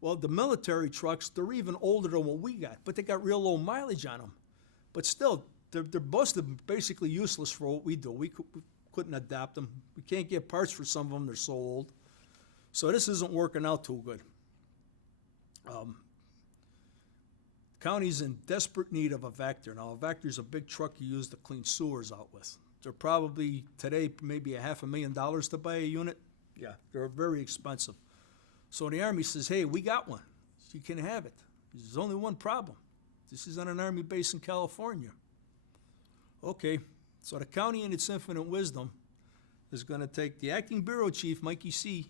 Well, the military trucks, they're even older than what we got, but they got real low mileage on them. But still, they're basically useless for what we do. We couldn't adapt them. We can't get parts for some of them. They're so old. So this isn't working out too good. County's in desperate need of a Vector. Now, a Vector is a big truck you use to clean sewers out with. They're probably, today, maybe $500,000 to buy a unit. Yeah, they're very expensive. So the Army says, hey, we got one. You can have it. There's only one problem. This is on an Army base in California. Okay, so the county in its infinite wisdom is going to take the acting bureau chief, Mikey C.,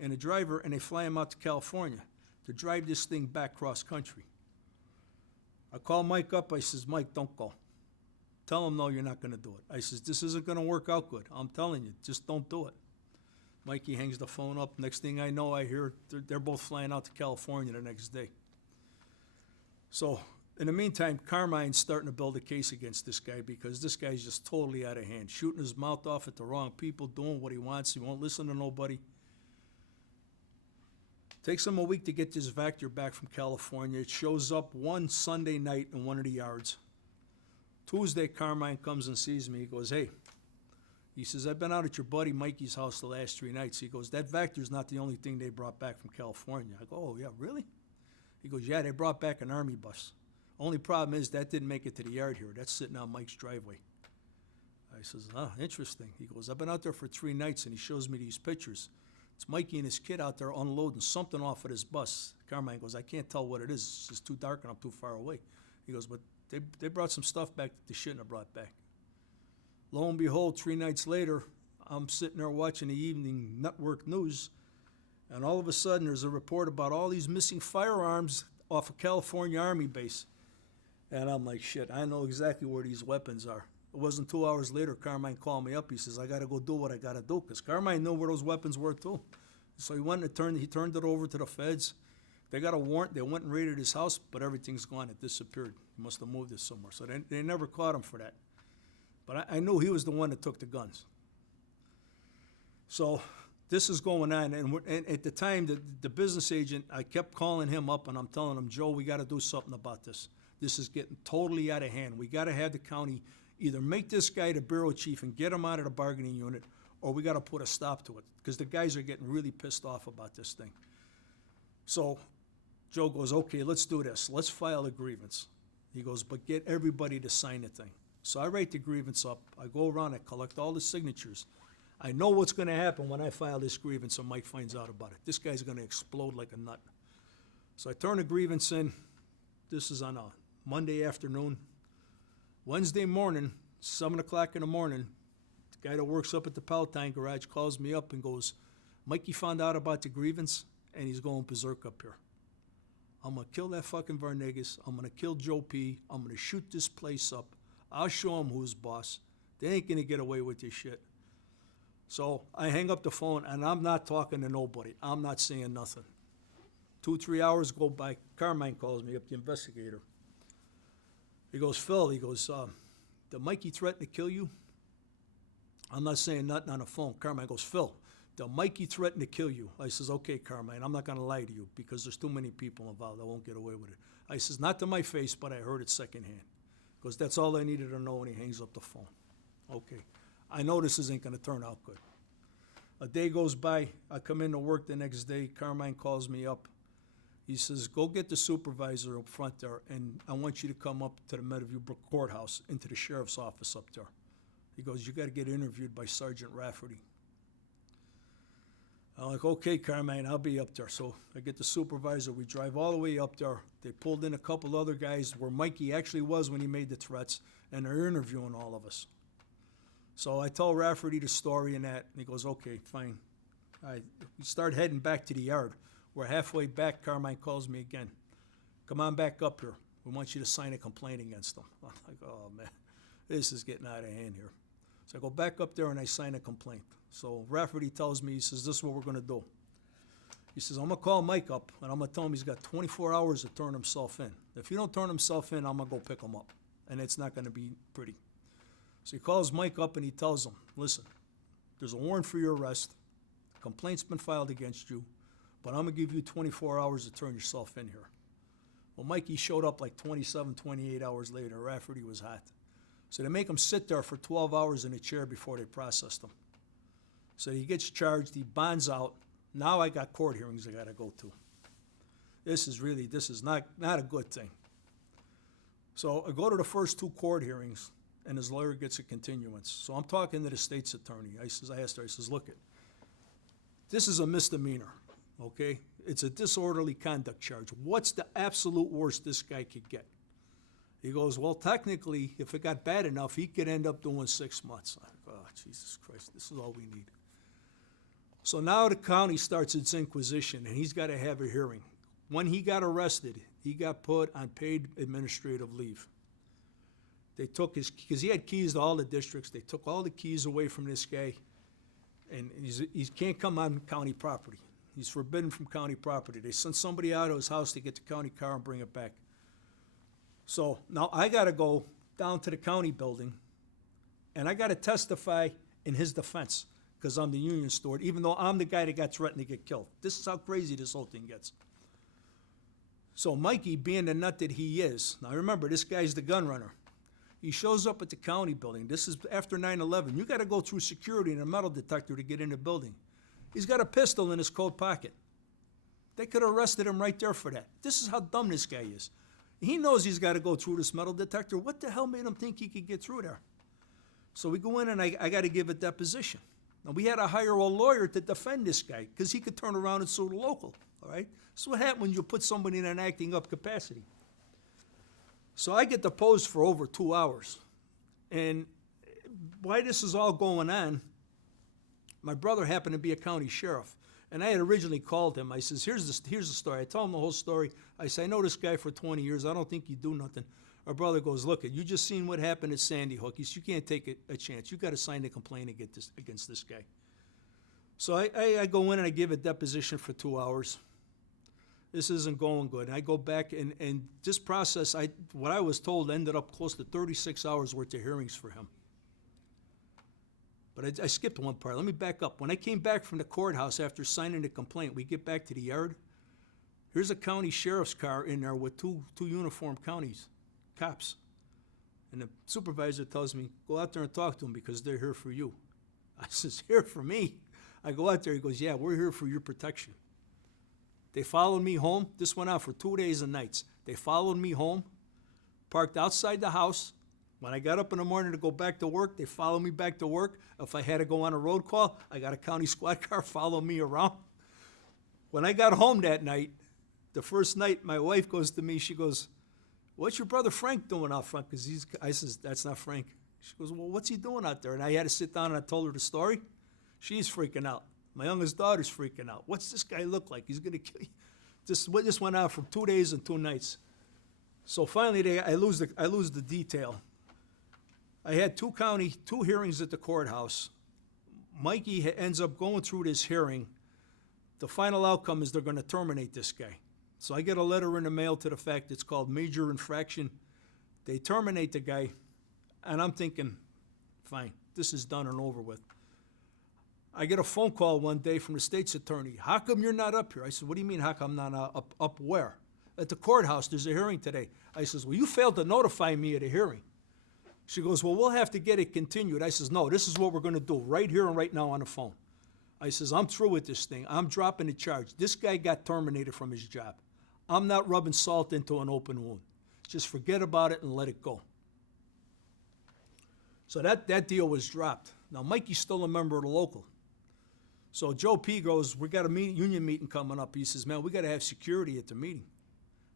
and a driver, and they fly him out to California to drive this thing back cross country. I call Mike up. I says, Mike, don't go. Tell him, no, you're not going to do it. I says, this isn't going to work out good. I'm telling you, just don't do it. Mikey hangs the phone up. Next thing I know, I hear they're both flying out to California the next day. So in the meantime, Carmine's starting to build a case against this guy, because this guy's just totally out of hand, shooting his mouth off at the wrong people, doing what he wants. He won't listen to nobody. Takes him a week to get this Vector back from California. It shows up one Sunday night in one of the yards. Tuesday, Carmine comes and sees me. He goes, hey, he says, I've been out at your buddy Mikey's house the last 3 nights. He goes, that Vector's not the only thing they brought back from California. I go, oh, yeah, really? He goes, yeah, they brought back an Army bus. Only problem is that didn't make it to the yard here. That's sitting on Mike's driveway. I says, interesting. He goes, I've been out there for 3 nights, and he shows me these pictures. It's Mikey and his kid out there unloading something off of this bus. Carmine goes, I can't tell what it is. It's just too dark and I'm too far away. He goes, but they brought some stuff back that they shouldn't have brought back. Lo and behold, 3 nights later, I'm sitting there watching the evening network news, and all of a sudden there's a report about all these missing firearms off a California Army base. And I'm like, shit, I know exactly where these weapons are. It wasn't 2 hours later, Carmine called me up. He says, I got to go do what I got to do, because Carmine knew where those weapons were too. So he went and he turned it over to the feds. They got a warrant. They went and raided his house, but everything's gone. It disappeared. He must have moved it somewhere. So they never caught him for that. But I knew he was the one that took the guns. So this is going on. And at the time, the business agent, I kept calling him up, and I'm telling him, Joe, we got to do something about this. This is getting totally out of hand. We got to have the county either make this guy the bureau chief and get him out of the bargaining unit, or we got to put a stop to it, because the guys are getting really pissed off about this thing. So Joe goes, okay, let's do this. Let's file a grievance. He goes, but get everybody to sign the thing. So I write the grievance up. I go around, I collect all the signatures. I know what's going to happen when I file this grievance and Mike finds out about it. This guy's going to explode like a nut. So I turn the grievance in. This is on a Monday afternoon. Wednesday morning, 7 o'clock in the morning, the guy that works up at the Palatine garage calls me up and goes, Mikey found out about the grievance, and he's going berserk up here. I'm going to kill that fucking Varnagis. I'm going to kill Joe P. I'm going to shoot this place up. I'll show them who's boss. They ain't going to get away with this shit. So I hang up the phone, and I'm not talking to nobody. I'm not saying nothing. 2-3 hours go by. Carmine calls me up, the investigator. He goes, Phil, did Mikey threaten to kill you? I'm not saying nothing on the phone. Carmine goes, Phil, did Mikey threaten to kill you? I says, okay, Carmine, I'm not going to lie to you because there's too many people involved. I won't get away with it. I says, not to my face, but I heard it secondhand. Because that's all I needed to know when he hangs up the phone. Okay. I know this isn't going to turn out good. A day goes by. I come into work the next day. Carmine calls me up. He says, go get the supervisor up front there, and I want you to come up to the Meadowview Courthouse, into the sheriff's office up there. He goes, you got to get interviewed by Sergeant Rafferty. I'm like, okay, Carmine, I'll be up there. So I get the supervisor. We drive all the way up there. They pulled in a couple other guys where Mikey actually was when he made the threats, and they're interviewing all of us. So I tell Rafferty the story and that, and he goes, okay, fine. We start heading back to the yard. We're halfway back. Carmine calls me again. Come on back up here. We want you to sign a complaint against them. I'm like, oh, man, this is getting out of hand here. So I go back up there and I sign a complaint. So Rafferty tells me, he says, this is what we're going to do. He says, I'm going to call Mike up, and I'm going to tell him he's got 24 hours to turn himself in. If he don't turn himself in, I'm going to go pick him up, and it's not going to be pretty. So he calls Mike up and he tells him, listen, there's a warrant for your arrest. A complaint's been filed against you, but I'm going to give you 24 hours to turn yourself in here. Well, Mikey showed up like 27, 28 hours later. Rafferty was hot. So they make him sit there for 12 hours in a chair before they processed him. So he gets charged, he bonds out. Now I got court hearings I got to go to. This is not a good thing. So I go to the first 2 court hearings, and his lawyer gets a continuance. So I'm talking to the state's attorney. I asked her, look, this is a misdemeanor, okay? It's a disorderly conduct charge. What's the absolute worst this guy could get? He goes, well, technically, if it got bad enough, he could end up doing 6 months. I'm like, oh, Jesus Christ, this is all we need. So now the county starts its inquisition, and he's got to have a hearing. When he got arrested, he got put on paid administrative leave. They took because he had keys to all the districts, they took all the keys away from this guy, and he can't come on county property. He's forbidden from county property. They sent somebody out of his house to get the county car and bring it back. So now I got to go down to the county building, and I got to testify in his defense because I'm the union steward, even though I'm the guy that got threatened to get killed. This is how crazy this whole thing gets. So Mikey, being the nut that he is, now remember, this guy's the gun runner. He shows up at the county building. This is after 9/11. You got to go through security and a metal detector to get in the building. He's got a pistol in his coat pocket. They could have arrested him right there for that. This is how dumb this guy is. He knows he's got to go through this metal detector. What the hell made him think he could get through there? So we go in, and I got to give a deposition. Now, we had to hire a lawyer to defend this guy because he could turn around and sue the local, all right? That's what happens when you put somebody in an acting up capacity. So I get deposed for over 2 hours. And why this is all going on, my brother happened to be a county sheriff. And I had originally called him. I says, here's the story. I tell him the whole story. I say, I know this guy for 20 years. I don't think you do nothing. Our brother goes, look, you just seen what happened at Sandy Hook. He says, you can't take a chance. You got to sign a complaint against this guy. So I go in and I give a deposition for 2 hours. This isn't going good. And I go back, and this process, what I was told, ended up close to 36 hours worth of hearings for him. But I skipped one part. Let me back up. When I came back from the courthouse after signing the complaint, we get back to the yard. Here's a county sheriff's car in there with two uniformed cops. And the supervisor tells me, go out there and talk to them because they're here for you. I says, here for me? I go out there. He goes, yeah, we're here for your protection. They followed me home. This went on for 2 days and nights. They followed me home, parked outside the house. When I got up in the morning to go back to work, they followed me back to work. If I had to go on a road call, I got a county squad car follow me around. When I got home that night, the first night, my wife goes to me, she goes, what's your brother Frank doing out front? Because I says, that's not Frank. She goes, well, what's he doing out there? And I had to sit down and I told her the story. She's freaking out. My youngest daughter's freaking out. What's this guy look like? He's going to kill you. This went on for 2 days and 2 nights. So finally, I lose the detail. I had two hearings at the courthouse. Mikey ends up going through this hearing. The final outcome is they're going to terminate this guy. So I get a letter in the mail to the fact it's called major infraction. They terminate the guy, and I'm thinking, fine, this is done and over with. I get a phone call one day from the state's attorney. How come you're not up here? I said, what do you mean, how come I'm not up where? At the courthouse, there's a hearing today. I says, well, you failed to notify me of the hearing. She goes, well, we'll have to get it continued. I says, no, this is what we're going to do right here and right now on the phone. I says, I'm through with this thing. I'm dropping the charge. This guy got terminated from his job. I'm not rubbing salt into an open wound. Just forget about it and let it go. So that deal was dropped. Now, Mikey's still a member of the local. So Joe P. goes, we got a union meeting coming up. He says, man, we got to have security at the meeting.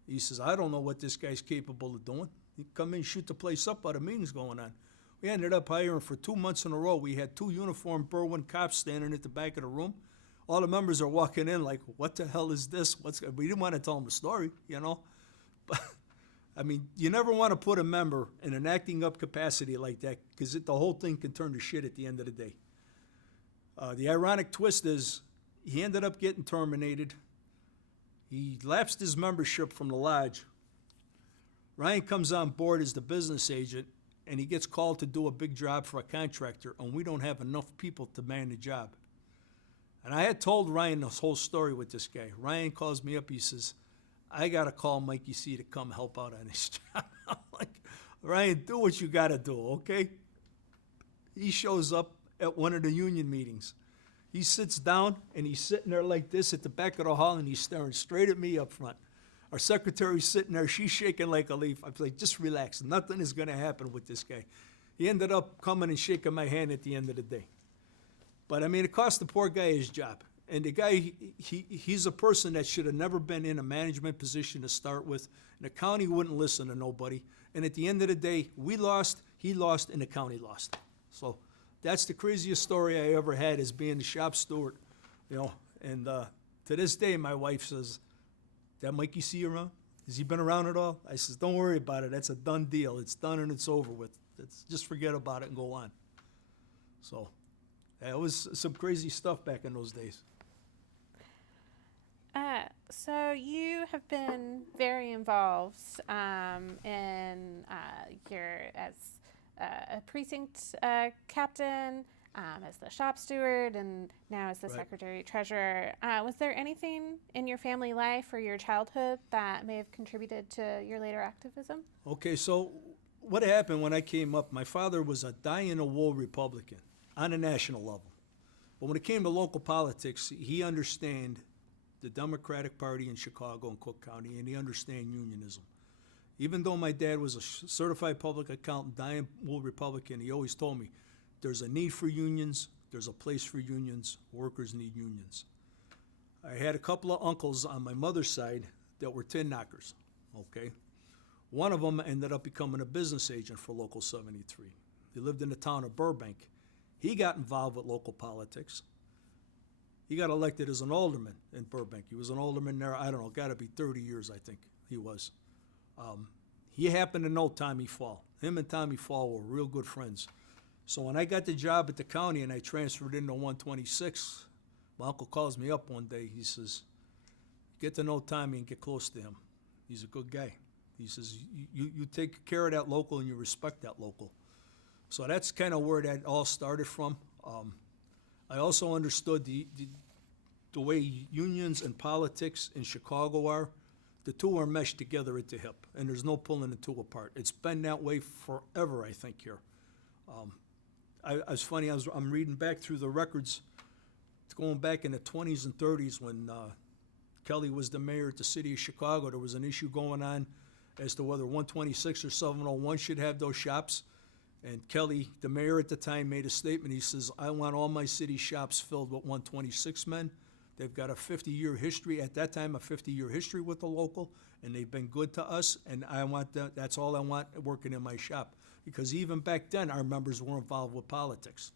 He says, I don't know what this guy's capable of doing. He come in, shoot the place up while the meeting's going on. We ended up hiring for 2 months in a row. We had 2 uniformed Berwyn cops standing at the back of the room. All the members are walking in like, what the hell is this? We didn't want to tell them the story, you know. But, I mean, you never want to put a member in an acting up capacity like that because the whole thing can turn to shit at the end of the day. The ironic twist is he ended up getting terminated. He lapsed his membership from the lodge. Ryan comes on board as the business agent, and he gets called to do a big job for a contractor, and we don't have enough people to man the job. And I had told Ryan this whole story with this guy. Ryan calls me up. He says, I got to call Mikey C. to come help out on this job. I'm like, Ryan, do what you got to do, okay? He shows up at one of the union meetings. He sits down, and he's sitting there like this at the back of the hall, and he's staring straight at me up front. Our secretary's sitting there. She's shaking like a leaf. I was like, just relax. Nothing is going to happen with this guy. He ended up coming and shaking my hand at the end of the day. But, I mean, it cost the poor guy his job. And the guy, he's a person that should have never been in a management position to start with. And the county wouldn't listen to nobody. And at the end of the day, we lost, he lost, and the county lost. So that's the craziest story I ever had, is being the shop steward, you know. And to this day, my wife says, that Mikey C around? Has he been around at all? I says, don't worry about it. That's a done deal. It's done and it's over with. Just forget about it and go on. So it was some crazy stuff back in those days. So you have been very involved in your as a precinct captain, as the shop steward, and now as the Right. secretary treasurer. Was there anything in your family life or your childhood that may have contributed to your later activism? Okay, so what happened when I came up, my father was a die-in-the-wool Republican on a national level. But when it came to local politics, he understand the Democratic Party in Chicago and Cook County, and he understand unionism. Even though my dad was a certified public accountant, die-in-the-wool Republican, he always told me, there's a need for unions, there's a place for unions, workers need unions. I had a couple of uncles on my mother's side that were tin knockers, okay? One of them ended up becoming a business agent for Local 73. He lived in the town of Burbank. He got involved with local politics. He got elected as an alderman in Burbank. He was an alderman there, I don't know, got to be 30 years, I think he was. He happened to know Tommy Fall. Him and Tommy Fall were real good friends. So when I got the job at the county and I transferred into 126, my uncle calls me up one day. He says, get to know Tommy and get close to him. He's a good guy. He says, you take care of that local and you respect that local. So that's kind of where that all started from. I also understood the way unions and politics in Chicago are. The two are meshed together at the hip, and there's no pulling the two apart. It's been that way forever, I think, here. I'm reading back through the records. It's going back in the 20s and 30s when Kelly was the mayor at the city of Chicago. There was an issue going on as to whether 126 or 701 should have those shops. And Kelly, the mayor at the time, made a statement. He says, I want all my city shops filled with 126 men. They've got a 50-year history, at that time, a 50-year history with the local, and they've been good to us, and I want that's all I want working in my shop. Because even back then, our members were involved with politics.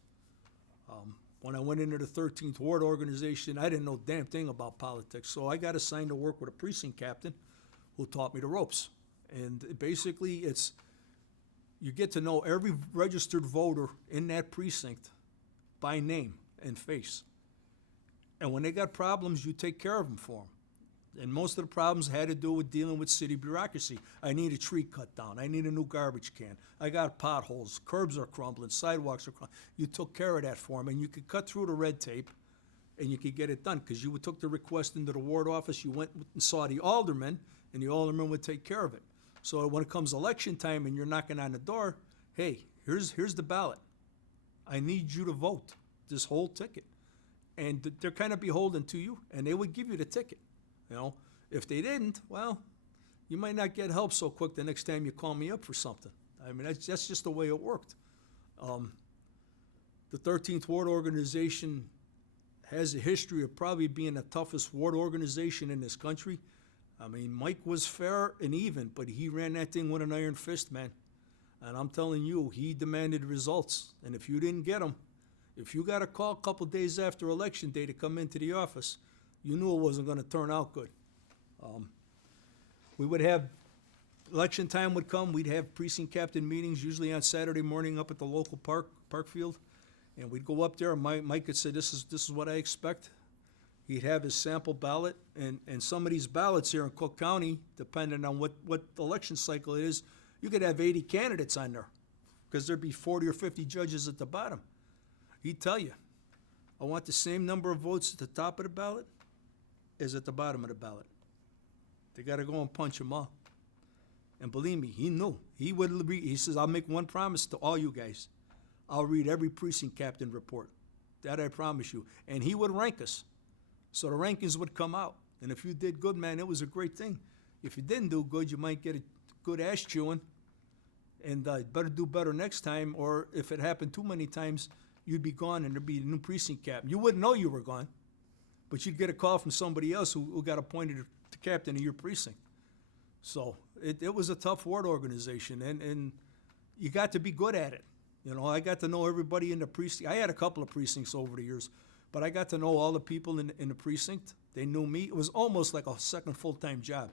When I went into the 13th Ward organization, I didn't know a damn thing about politics, so I got assigned to work with a precinct captain who taught me the ropes. And basically, you get to know every registered voter in that precinct by name and face. And when they got problems, you take care of them for them. And most of the problems had to do with dealing with city bureaucracy. I need a tree cut down. I need a new garbage can. I got potholes. Curbs are crumbling. Sidewalks are crumbling. You took care of that for them, and you could cut through the red tape, and you could get it done because you took the request into the ward office. You went and saw the alderman, and the alderman would take care of it. So when it comes election time and you're knocking on the door, hey, here's the ballot. I need you to vote this whole ticket. And they're kind of beholden to you, and they would give you the ticket. You know, if they didn't, well, you might not get help so quick the next time you call me up for something. I mean, that's just the way it worked. The 13th Ward organization has a history of probably being the toughest ward organization in this country. I mean, Mike was fair and even, but he ran that thing with an iron fist, man. And I'm telling you, he demanded results. And if you didn't get them, if you got a call a couple days after election day to come into the office, you knew it wasn't going to turn out good. We would have, election time would come, we'd have precinct captain meetings, usually on Saturday morning up at the local park field. And we'd go up there, and Mike would say, this is what I expect. He'd have his sample ballot, and some of these ballots here in Cook County, depending on what election cycle it is, you could have 80 candidates on there, because there'd be 40 or 50 judges at the bottom. He'd tell you, I want the same number of votes at the top of the ballot as at the bottom of the ballot. They got to go and punch them all. And believe me, he knew. He says, I'll make one promise to all you guys. I'll read every precinct captain report. That I promise you. And he would rank us. So the rankings would come out. And if you did good, man, it was a great thing. If you didn't do good, you might get a good ass chewing. And better do better next time. Or if it happened too many times, you'd be gone and there'd be a new precinct captain. You wouldn't know you were gone. But you'd get a call from somebody else who got appointed to captain of your precinct. So it was a tough ward organization, and you got to be good at it. You know, I got to know everybody in the precinct. I had a couple of precincts over the years, but I got to know all the people in the precinct. They knew me. It was almost like a second full-time job.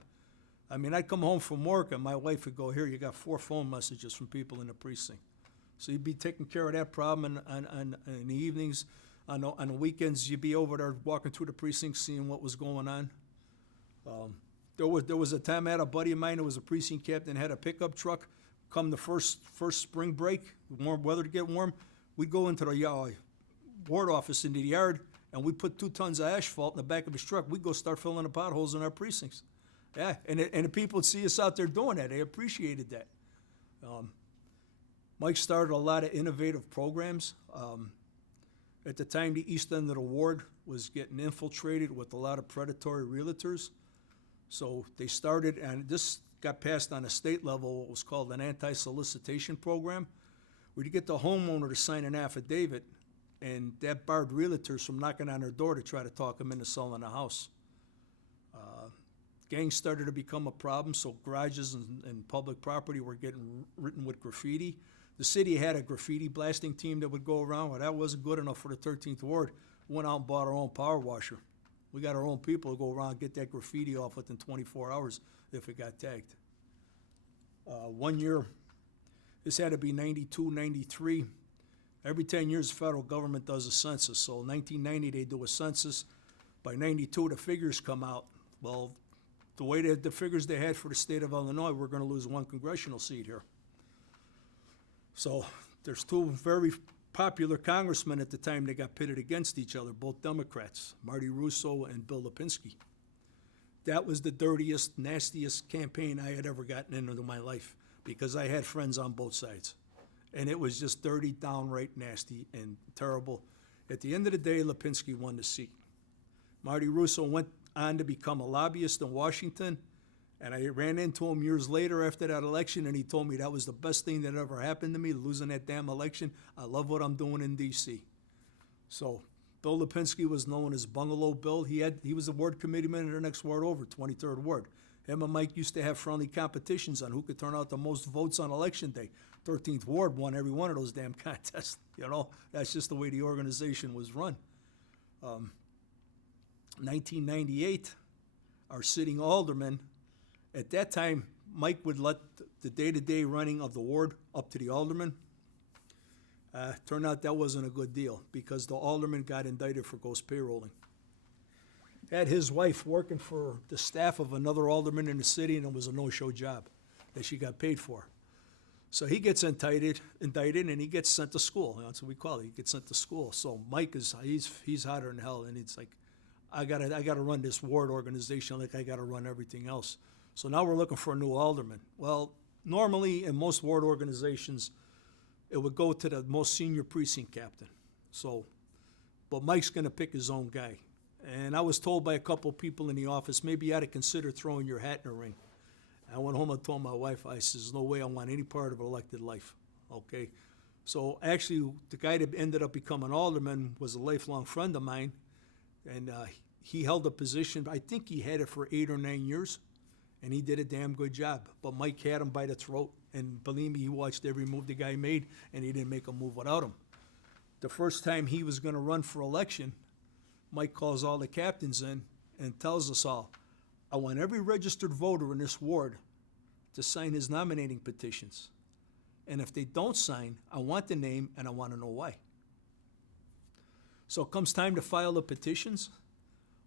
I mean, I'd come home from work, and my wife would go, here, you got 4 phone messages from people in the precinct. So you'd be taking care of that problem in the evenings. On the weekends, you'd be over there walking through the precinct, seeing what was going on. There was a time I had a buddy of mine who was a precinct captain, had a pickup truck. Come the first spring break, warm weather to get warm, we'd go into the ward office into the yard, and we'd put 2 tons of asphalt in the back of his truck. We'd go start filling the potholes in our precincts. Yeah, and the people would see us out there doing that. They appreciated that. Mike started a lot of innovative programs. At the time, the east end of the ward was getting infiltrated with a lot of predatory realtors. So they started, and this got passed on a state level, what was called an anti-solicitation program, where you get the homeowner to sign an affidavit, and that barred realtors from knocking on their door to try to talk them into selling a house. Gangs started to become a problem, so garages and public property were getting written with graffiti. The city had a graffiti blasting team that would go around. Well, that wasn't good enough for the 13th Ward. We went out and bought our own power washer. We got our own people to go around and get that graffiti off within 24 hours if it got tagged. 1 year, this had to be 92, 93. Every 10 years, the federal government does a census. So in 1990, they do a census. By 92, the figures come out. Well, the way that the figures they had for the state of Illinois, we're going to lose 1 congressional seat here. So there's 2 very popular congressmen at the time that got pitted against each other, both Democrats, Marty Russo and Bill Lipinski. That was the dirtiest, nastiest campaign I had ever gotten into my life because I had friends on both sides. And it was just dirty, downright nasty and terrible. At the end of the day, Lipinski won the seat. Marty Russo went on to become a lobbyist in Washington, and I ran into him years later after that election, and he told me that was the best thing that ever happened to me, losing that damn election. I love what I'm doing in D.C. So Bill Lipinski was known as Bungalow Bill. He was the ward committeeman in the next ward over, 23rd Ward. Him and Mike used to have friendly competitions on who could turn out the most votes on election day. 13th Ward won every one of those damn contests. That's just the way the organization was run. 1998, our sitting alderman, at that time, Mike would let the day-to-day running of the ward up to the alderman. Turned out that wasn't a good deal because the alderman got indicted for ghost payrolling. Had his wife working for the staff of another alderman in the city, and it was a no-show job that she got paid for. So he gets indicted, and he gets sent to school. That's what we call it. He gets sent to school. So Mike he's hotter than hell, and it's like, I gotta run this ward organization like I gotta run everything else. So now we're looking for a new alderman. Well, normally in most ward organizations, it would go to the most senior precinct captain. But Mike's gonna pick his own guy. And I was told by a couple people in the office, maybe you ought to consider throwing your hat in the ring. I went home and told my wife, I says, no way I want any part of elected life, okay? So actually, the guy that ended up becoming alderman was a lifelong friend of mine, and he held a position, I think he had it for 8 or 9 years, and he did a damn good job. But Mike had him by the throat, and believe me, he watched every move the guy made, and he didn't make a move without him. The first time he was gonna run for election, Mike calls all the captains in and tells us all, I want every registered voter in this ward to sign his nominating petitions. And if they don't sign, I want the name and I want to know why. So it comes time to file the petitions.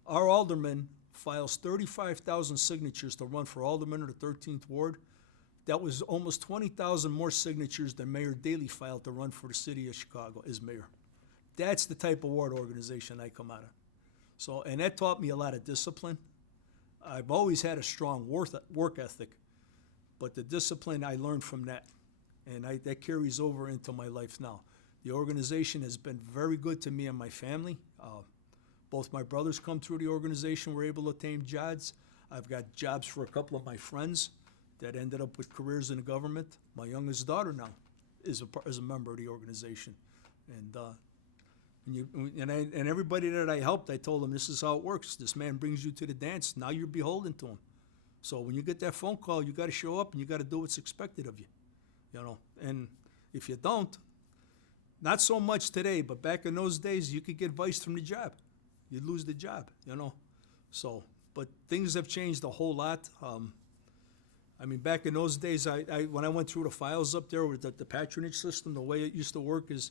Our alderman files 35,000 signatures to run for alderman of the 13th Ward. That was almost 20,000 more signatures than Mayor Daley filed to run for the city of Chicago as mayor. That's the type of ward organization I come out of. So, and that taught me a lot of discipline. I've always had a strong work ethic, but the discipline I learned from that, and that carries over into my life now. The organization has been very good to me and my family. Both my brothers come through the organization, were able to obtain jobs. I've got jobs for a couple of my friends that ended up with careers in the government. My youngest daughter now is a member of the organization. And everybody that I helped, I told them, this is how it works. This man brings you to the dance. Now you're beholden to him. So when you get that phone call, you got to show up and you got to do what's expected of you. And if you don't, not so much today, but back in those days, you could get viced from the job. You'd lose the job, So, but things have changed a whole lot. Back in those days, when I went through the files up there with the patronage system, the way it used to work is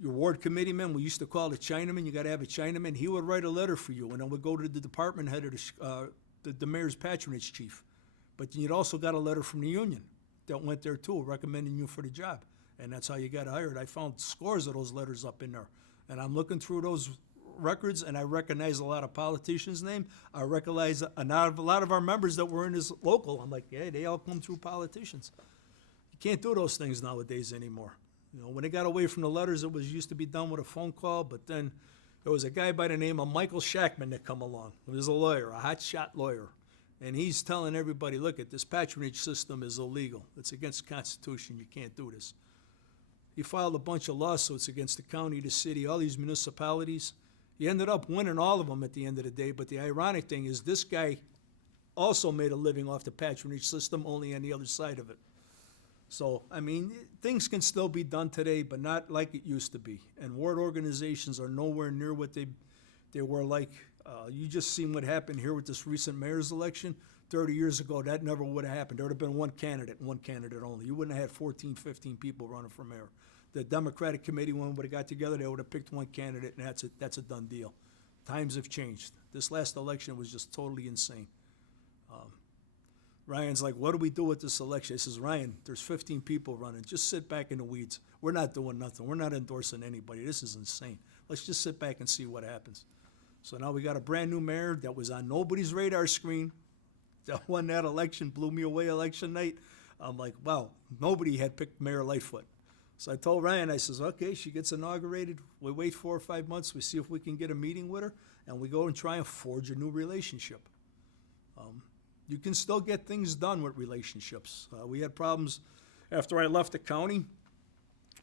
your ward committeeman, we used to call it Chinaman, you got to have a Chinaman, he would write a letter for you, and it would go to the department head of the mayor's patronage chief. But you'd also got a letter from the union that went there too, recommending you for the job. And that's how you got hired. I found scores of those letters up in there. And I'm looking through those records, and I recognize a lot of politicians' names. I recognize a lot of our members that were in this local. I'm like, yeah, they all come through politicians. You can't do those things nowadays anymore. When they got away from the letters, it used to be done with a phone call, but then there was a guy by the name of Michael Shackman that come along. He was a lawyer, a hotshot lawyer. And he's telling everybody, look, this patronage system is illegal. It's against the Constitution. You can't do this. He filed a bunch of lawsuits against the county, the city, all these municipalities. He ended up winning all of them at the end of the day. But the ironic thing is this guy also made a living off the patronage system, only on the other side of it. So, things can still be done today, but not like it used to be. And ward organizations are nowhere near what they were like. You just seen what happened here with this recent mayor's election. 30 years ago, that never would have happened. There would have been one candidate only. You wouldn't have had 14, 15 people running for mayor. The Democratic committee, when would have got together, they would have picked one candidate, and that's a done deal. Times have changed. This last election was just totally insane. Ryan's like, what do we do with this election? He says, Ryan, there's 15 people running. Just sit back in the weeds. We're not doing nothing. We're not endorsing anybody. This is insane. Let's just sit back and see what happens. So now we got a brand new mayor that was on nobody's radar screen. That won that election, blew me away election night. I'm like, wow, nobody had picked Mayor Lightfoot. So I told Ryan, I says, okay, she gets inaugurated. We wait 4 or 5 months. We see if we can get a meeting with her, and we go and try and forge a new relationship. You can still get things done with relationships. We had problems after I left the county.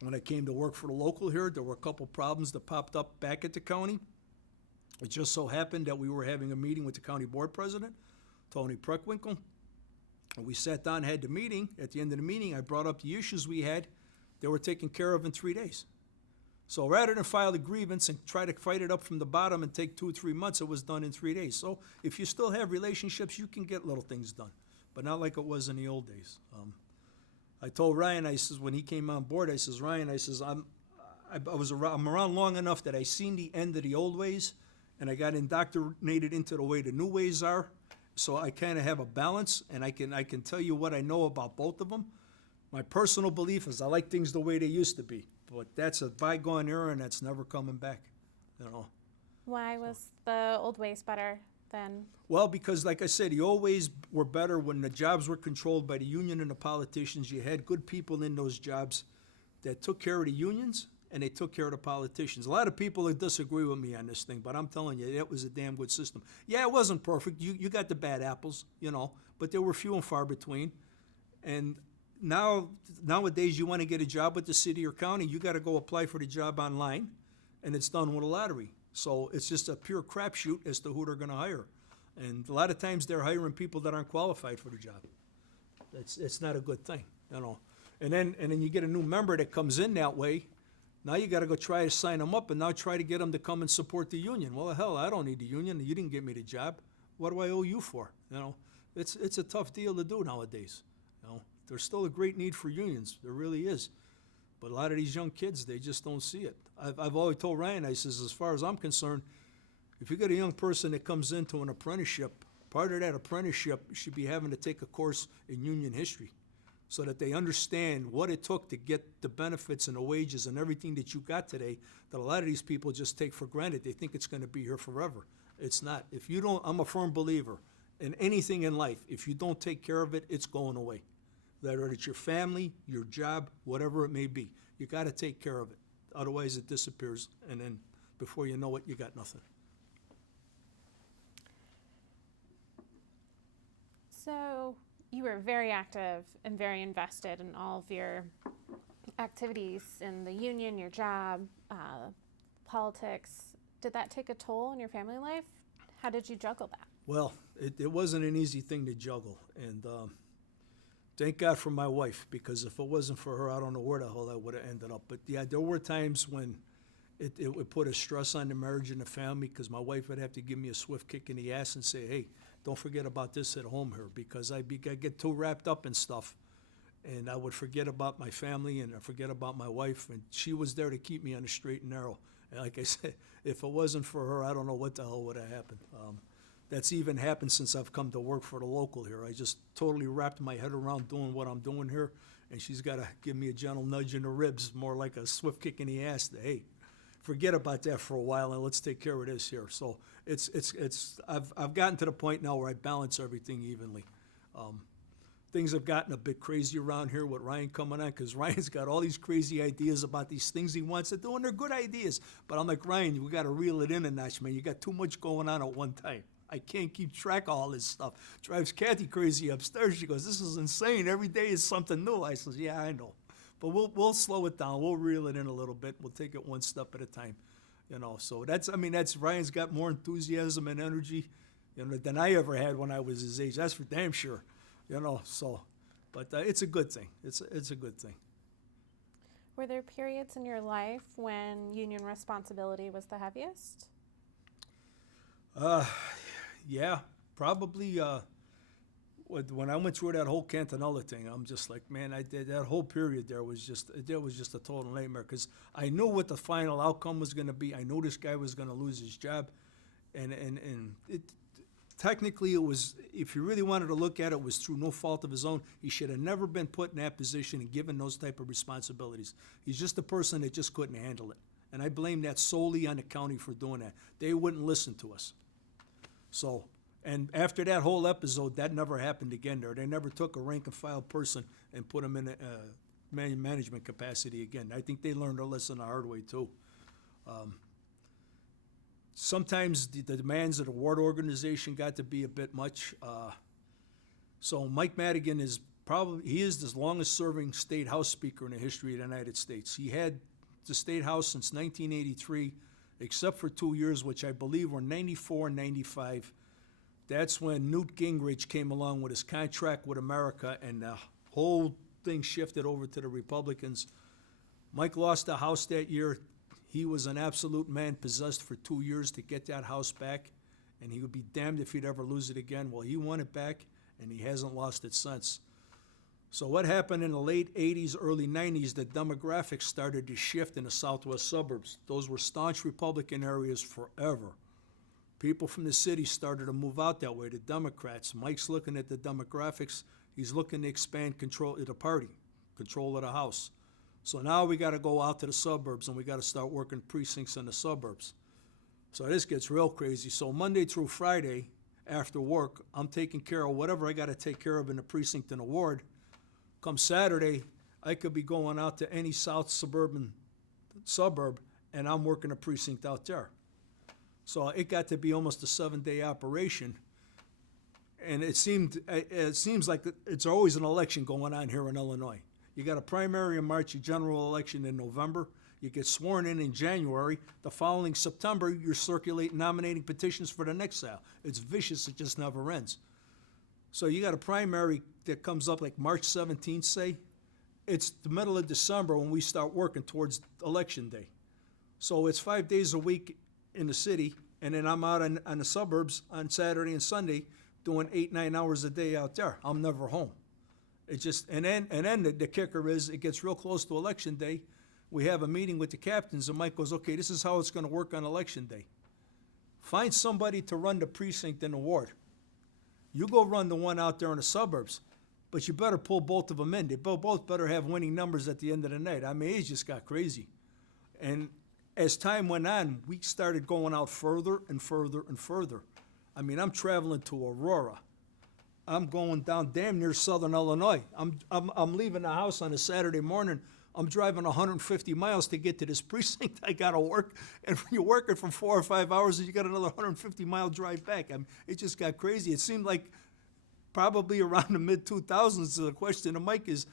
When I came to work for the local here, there were a couple problems that popped up back at the county. It just so happened that we were having a meeting with the county board president, Tony Preckwinkle, And we sat down and had the meeting. At the end of the meeting, I brought up the issues we had. They were taken care of in 3 days. So rather than file a grievance and try to fight it up from the bottom and take 2 or 3 months, it was done in 3 days. So if you still have relationships, you can get little things done, but not like it was in the old days. I told Ryan, I says, when he came on board, I says, Ryan, I says, I'm around long enough that I seen the end of the old ways, and I got indoctrinated into the way the new ways are. So I kind of have a balance, and I can tell you what I know about both of them. My personal belief is I like things the way they used to be, but that's a bygone era, and that's never coming back, you know. Why was the old ways better than? Well, because like I said, the old ways were better when the jobs were controlled by the union and the politicians. You had good people in those jobs that took care of the unions, and they took care of the politicians. A lot of people disagree with me on this thing, but I'm telling you, it was a damn good system. Yeah, it wasn't perfect. You got the bad apples, you know, but they were few and far between. And nowadays, you want to get a job with the city or county, you got to go apply for the job online, and it's done with a lottery. So it's just a pure crapshoot as to who they're going to hire. And a lot of times, they're hiring people that aren't qualified for the job. It's not a good thing, you know. And then you get a new member that comes in that way. Now you got to go try to sign them up and now try to get them to come and support the union. Well, hell, I don't need the union. You didn't get me the job. What do I owe you for? You know, it's a tough deal to do nowadays. You know, there's still a great need for unions. There really is. But a lot of these young kids, they just don't see it. I've always told Ryan, I says, as far as I'm concerned, if you got a young person that comes into an apprenticeship, part of that apprenticeship should be having to take a course in union history, so that they understand what it took to get the benefits and the wages and everything that you got today that a lot of these people just take for granted. They think it's going to be here forever. It's not. If you don't, I'm a firm believer in anything in life, if you don't take care of it, it's going away. Whether it's your family, your job, whatever it may be, you got to take care of it. Otherwise, it disappears, and then before you know it, you got nothing. So you were very active and very invested in all of your activities in the union, your job, politics. Did that take a toll on your family life? How did you juggle that? Well, it wasn't an easy thing to juggle, and thank God for my wife, because if it wasn't for her, I don't know where the hell I would have ended up. But yeah, there were times when it would put a stress on the marriage and the family, because my wife would have to give me a swift kick in the ass and say, hey, don't forget about this at home here, because I'd get too wrapped up in stuff, and I would forget about my family and I forget about my wife, and she was there to keep me on the straight and narrow. And like I said, if it wasn't for her, I don't know what the hell would have happened. That's even happened since I've come to work for the local here. I just totally wrapped my head around doing what I'm doing here, and she's got to give me a gentle nudge in the ribs, more like a swift kick in the ass to, hey, forget about that for a while and let's take care of this here. So I've gotten to the point now where I balance everything evenly. Things have gotten a bit crazy around here with Ryan coming on, because Ryan's got all these crazy ideas about these things he wants to do, and they're good ideas. But I'm like, Ryan, we got to reel it in a notch, man. You got too much going on at one time. I can't keep track of all this stuff. Drives Kathy crazy upstairs. She goes, this is insane. Every day is something new. I says, yeah, I know. But we'll slow it down. We'll reel it in a little bit. We'll take it one step at a time, you know. So that's Ryan's got more enthusiasm and energy, you know, than I ever had when I was his age. That's for damn sure, you know. So, but it's a good thing. It's a good thing. Were there periods in your life when union responsibility was the heaviest? Yeah, probably. When I went through that whole Cantonella thing, I'm just like, man, that whole period there was just a total nightmare, because I knew what the final outcome was going to be. I knew this guy was going to lose his job, and it technically it was, if you really wanted to look at it, was through no fault of his own. He should have never been put in that position and given those type of responsibilities. He's just a person that just couldn't handle it, and I blame that solely on the county for doing that. They wouldn't listen to us. So. And after that whole episode, that never happened again there. They never took a rank and file person and put him in a management capacity again. I think they learned their lesson the hard way, too. Sometimes the demands of the ward organization got to be a bit much. So Mike Madigan is the longest serving state house speaker in the history of the United States. He had the state house since 1983, except for 2 years, which I believe were 94 and 95. That's when Newt Gingrich came along with his contract with America, and the whole thing shifted over to the Republicans. Mike lost the House that year. He was an absolute man possessed for 2 years to get that House back, and he would be damned if he'd ever lose it again. Well, he won it back, and he hasn't lost it since. So what happened in the late 80s, early 90s, the demographics started to shift in the southwest suburbs. Those were staunch Republican areas forever. People from the city started to move out that way, the Democrats. Mike's looking at the demographics. He's looking to expand control of the party, control of the House. So now we got to go out to the suburbs, and we got to start working precincts in the suburbs. So this gets real crazy. So Monday through Friday, after work, I'm taking care of whatever I got to take care of in the precinct and the ward. Come Saturday, I could be going out to any south suburban suburb, and I'm working a precinct out there. So it got to be almost a 7-day operation. And it seems like it's always an election going on here in Illinois. You got a primary in March, a general election in November. You get sworn in January. The following September, you're circulating nominating petitions for the next sale. It's vicious. It just never ends. So you got a primary that comes up like March 17th, say. It's the middle of December when we start working towards Election Day. So it's 5 days a week in the city, and then I'm out on the suburbs on Saturday and Sunday doing 8-9 hours a day out there. I'm never home. It just and then the kicker is it gets real close to Election Day. We have a meeting with the captains, and Mike goes, okay, this is how it's going to work on Election Day. Find somebody to run the precinct in the ward. You go run the one out there in the suburbs, but you better pull both of them in. They both better have winning numbers at the end of the night. I mean, it just got crazy. And as time went on, we started going out further and further and further. I mean, I'm traveling to Aurora. I'm going down damn near southern Illinois. I'm leaving the house on a Saturday morning. I'm driving 150 miles to get to this precinct. I got to work. And when you're working for 4 or 5 hours, you got another 150-mile drive back. I mean, it just got crazy. It seemed like probably around the mid-2000s, the question to Mike is,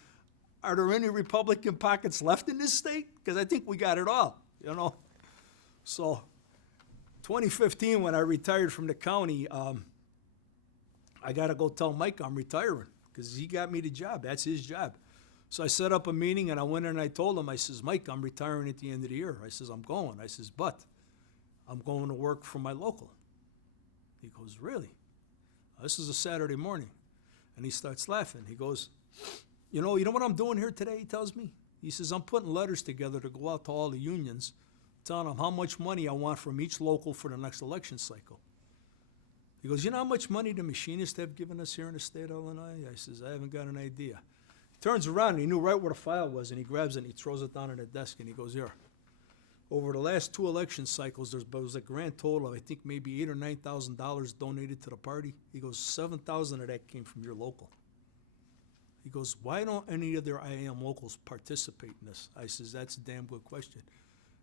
are there any Republican pockets left in this state? Because I think we got it all, you know. So 2015, when I retired from the county, I got to go tell Mike I'm retiring because he got me the job. That's his job. So I set up a meeting, and I went in and I told him, I says, Mike, I'm retiring at the end of the year. I says, I'm going. I says, but I'm going to work for my local. He goes, really? This is a Saturday morning. And he starts laughing. He goes, you know what I'm doing here today, he tells me? He says, I'm putting letters together to go out to all the unions, telling them how much money I want from each local for the next election cycle. He goes, you know how much money the machinists have given us here in the state of Illinois? I says, I haven't got an idea. Turns around, and he knew right where the file was, and he grabs it and he throws it down on the desk, and he goes, here. Over the last 2 election cycles, there was a grand total of, I think, maybe $8,000 or $9,000 donated to the party. He goes, 7,000 of that came from your local. He goes, why don't any of their IAM locals participate in this? I says, that's a damn good question.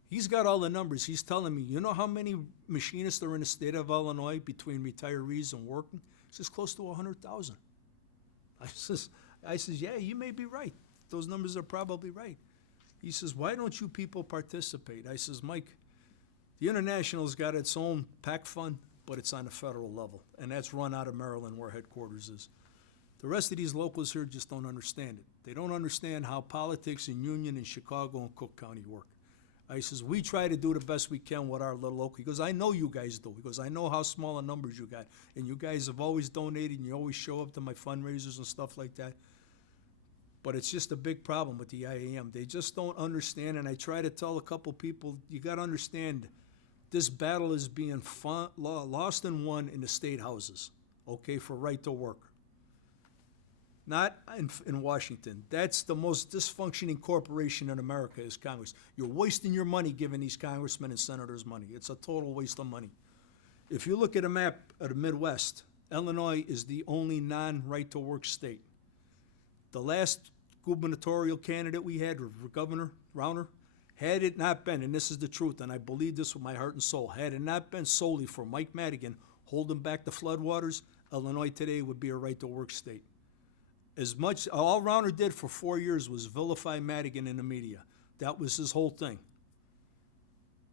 He's got all the numbers. He's telling me, you know how many machinists are in the state of Illinois between retirees and working? He says, close to 100,000. I says, yeah, you may be right. Those numbers are probably right. He says, why don't you people participate? I says, Mike, the International's got its own PAC fund, but it's on the federal level, and that's run out of Maryland where headquarters is. The rest of these locals here just don't understand it. They don't understand how politics in Union and Chicago and Cook County work. I says, we try to do the best we can with our little local. He goes, I know you guys do. He goes, I know how small a numbers you got. And you guys have always donated, and you always show up to my fundraisers and stuff like that. But it's just a big problem with the IAM. They just don't understand, and I try to tell a couple people, you got to understand, this battle is being lost and won in the state houses, okay, for right to work. Not in Washington. That's the most dysfunctioning corporation in America is Congress. You're wasting your money giving these congressmen and senators money. It's a total waste of money. If you look at a map of the Midwest, Illinois is the only non-right-to-work state. The last gubernatorial candidate we had, Governor Rauner, had it not been, and this is the truth, and I believe this with my heart and soul, had it not been solely for Mike Madigan holding back the floodwaters, Illinois today would be a right-to-work state. As much, all Rauner did for 4 years was vilify Madigan in the media. That was his whole thing.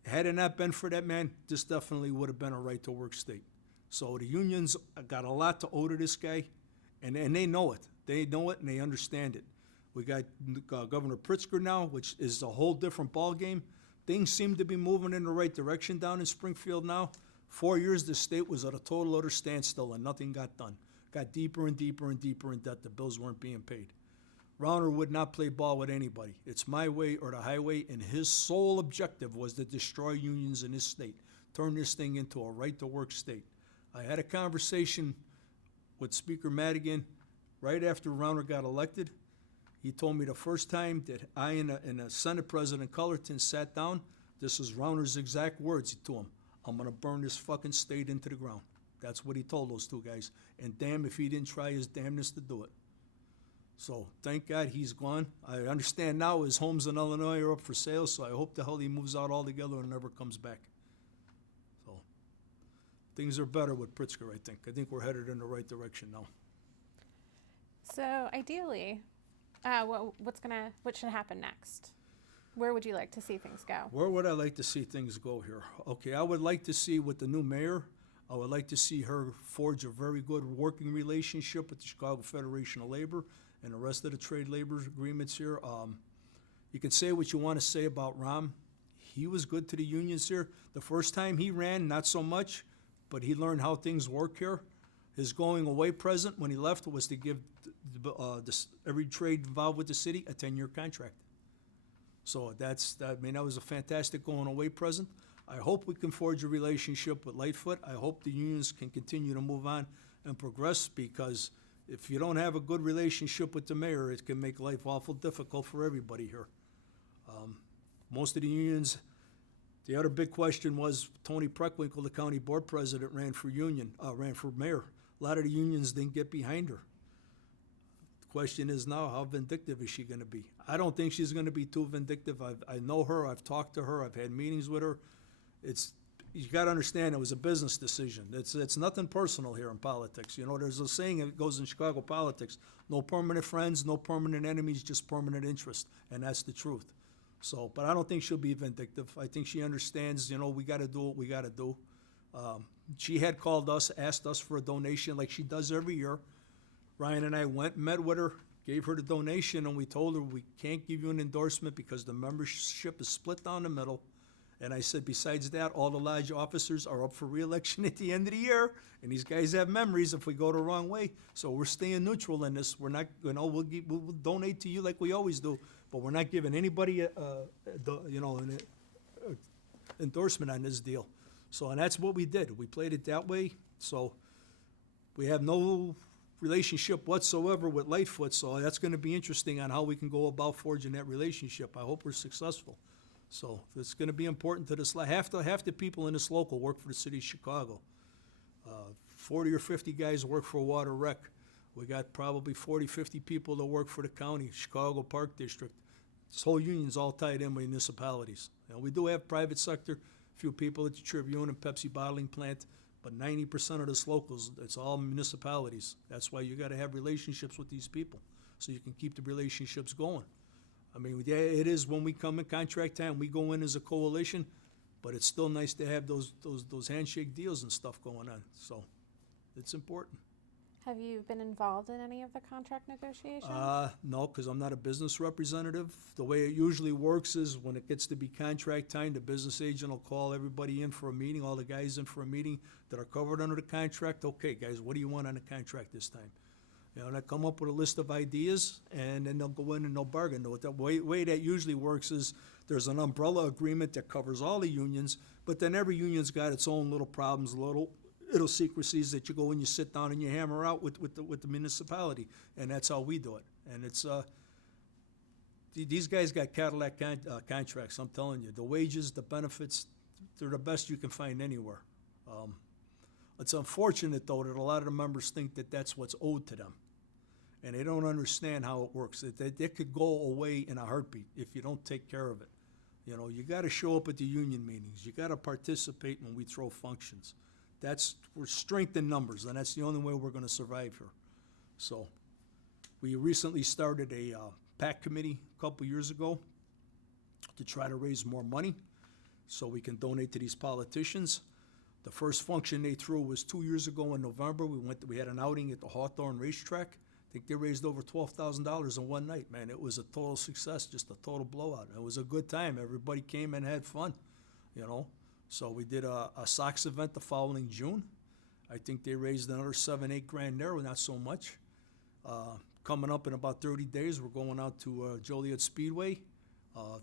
Had it not been for that man, this definitely would have been a right-to-work state. So the unions got a lot to owe to this guy, and they know it. They know it and they understand it. We got Governor Pritzker now, which is a whole different ballgame. Things seem to be moving in the right direction down in Springfield now. 4 years, the state was at a total utter standstill and nothing got done. Got deeper and deeper and deeper in debt. The bills weren't being paid. Rauner would not play ball with anybody. It's my way or the highway, and his sole objective was to destroy unions in his state, turn this thing into a right-to-work state. I had a conversation with Speaker Madigan right after Rauner got elected. He told me the first time that I and Senate President Cullerton sat down, this is Rauner's exact words to him: "I'm going to burn this fucking state into the ground." That's what he told those two guys. And damn if he didn't try his damnedest to do it. So thank God he's gone. I understand now his homes in Illinois are up for sale, so I hope the hell he moves out altogether and never comes back. So things are better with Pritzker, I think. I think we're headed in the right direction now. So ideally, what should happen next? Where would you like to see things go? Where would I like to see things go here? Okay, I would like to see with the new mayor, I would like to see her forge a very good working relationship with the Chicago Federation of Labor and the rest of the trade labor agreements here. You can say what you want to say about Rahm. He was good to the unions here. The first time he ran, not so much, but he learned how things work here. His going away present when he left was to give every trade involved with the city a 10-year contract. So that was a fantastic going away present. I hope we can forge a relationship with Lightfoot. I hope the unions can continue to move on and progress, because if you don't have a good relationship with the mayor, it can make life awful difficult for everybody here. Most of the unions, the other big question was Tony Preckwinkle, the county board president, ran for mayor. A lot of the unions didn't get behind her. The question is now, how vindictive is she going to be? I don't think she's going to be too vindictive. I know her. I've talked to her. I've had meetings with her. You got to understand, it was a business decision. It's nothing personal here in politics. You know, there's a saying that goes in Chicago politics: no permanent friends, no permanent enemies, just permanent interest, and that's the truth. So, but I don't think she'll be vindictive. I think she understands. You know, we got to do what we got to do. She had called us, asked us for a donation, like she does every year. Ryan and I went, met with her, gave her the donation, and we told her we can't give you an endorsement because the membership is split down the middle. And I said, besides that, all the lodge officers are up for re-election at the end of the year, and these guys have memories if we go the wrong way. So we're staying neutral in this. We're not, we'll donate to you like we always do, but we're not giving anybody an endorsement on this deal. So, and that's what we did. We played it that way. So we have no relationship whatsoever with Lightfoot, so that's going to be interesting on how we can go about forging that relationship. I hope we're successful. So it's going to be important to this. Half the people in this local work for the city of Chicago. 40 or 50 guys work for Water Rec. We got probably 40, 50 people that work for the county, Chicago Park District. This whole union's all tied in with municipalities. Now, we do have private sector, a few people at the Tribune and Pepsi bottling plant, but 90% of this locals, it's all municipalities. That's why you got to have relationships with these people so you can keep the relationships going. I mean, yeah, it is when we come in contract time, we go in as a coalition, but it's still nice to have those handshake deals and stuff going on. So it's important. Have you been involved in any of the contract negotiations? No, because I'm not a business representative. The way it usually works is when it gets to be contract time, the business agent will call everybody in for a meeting, all the guys in for a meeting that are covered under the contract. Okay, guys, what do you want on the contract this time? You know, and I come up with a list of ideas, and then they'll go in and they'll bargain. The way that usually works is there's an umbrella agreement that covers all the unions, but then every union's got its own little problems, little idiosyncrasies that you go and you sit down and you hammer out with the municipality, and that's how we do it. And it's these guys got Cadillac contracts. I'm telling you, the wages, the benefits, they're the best you can find anywhere. It's unfortunate though that a lot of the members think that that's what's owed to them. And they don't understand how it works. It could go away in a heartbeat if you don't take care of it. You know, you got to show up at the union meetings. You got to participate when we throw functions. We're strength in numbers, and that's the only way we're going to survive here. So we recently started a PAC committee a couple years ago to try to raise more money so we can donate to these politicians. The first function they threw was 2 years ago in November. We had an outing at the Hawthorne racetrack. I think they raised over $12,000 in one night, man. It was a total success, just a total blowout. It was a good time. Everybody came and had fun, you know. So we did a Sox event the following June. I think they raised another 7-8 grand there, not so much. Coming up in about 30 days, we're going out to Joliet Speedway.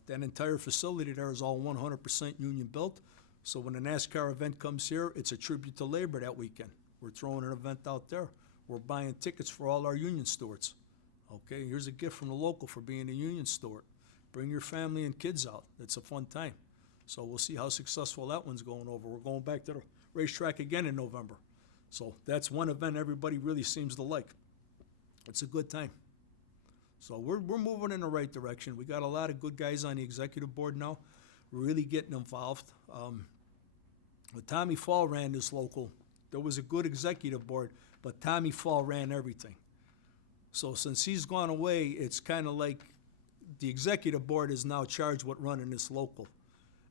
That entire facility there is all 100% union built. So when the NASCAR event comes here, it's a tribute to labor that weekend. We're throwing an event out there. We're buying tickets for all our union stewards. Okay, here's a gift from the local for being a union steward. Bring your family and kids out. It's a fun time. So we'll see how successful that one's going over. We're going back to the racetrack again in November. So that's one event everybody really seems to like. It's a good time. So we're moving in the right direction. We got a lot of good guys on the executive board now. We're really getting involved. When Tommy Fall ran this local, there was a good executive board, but Tommy Fall ran everything. So since he's gone away, it's kind of like the executive board is now charged with running this local.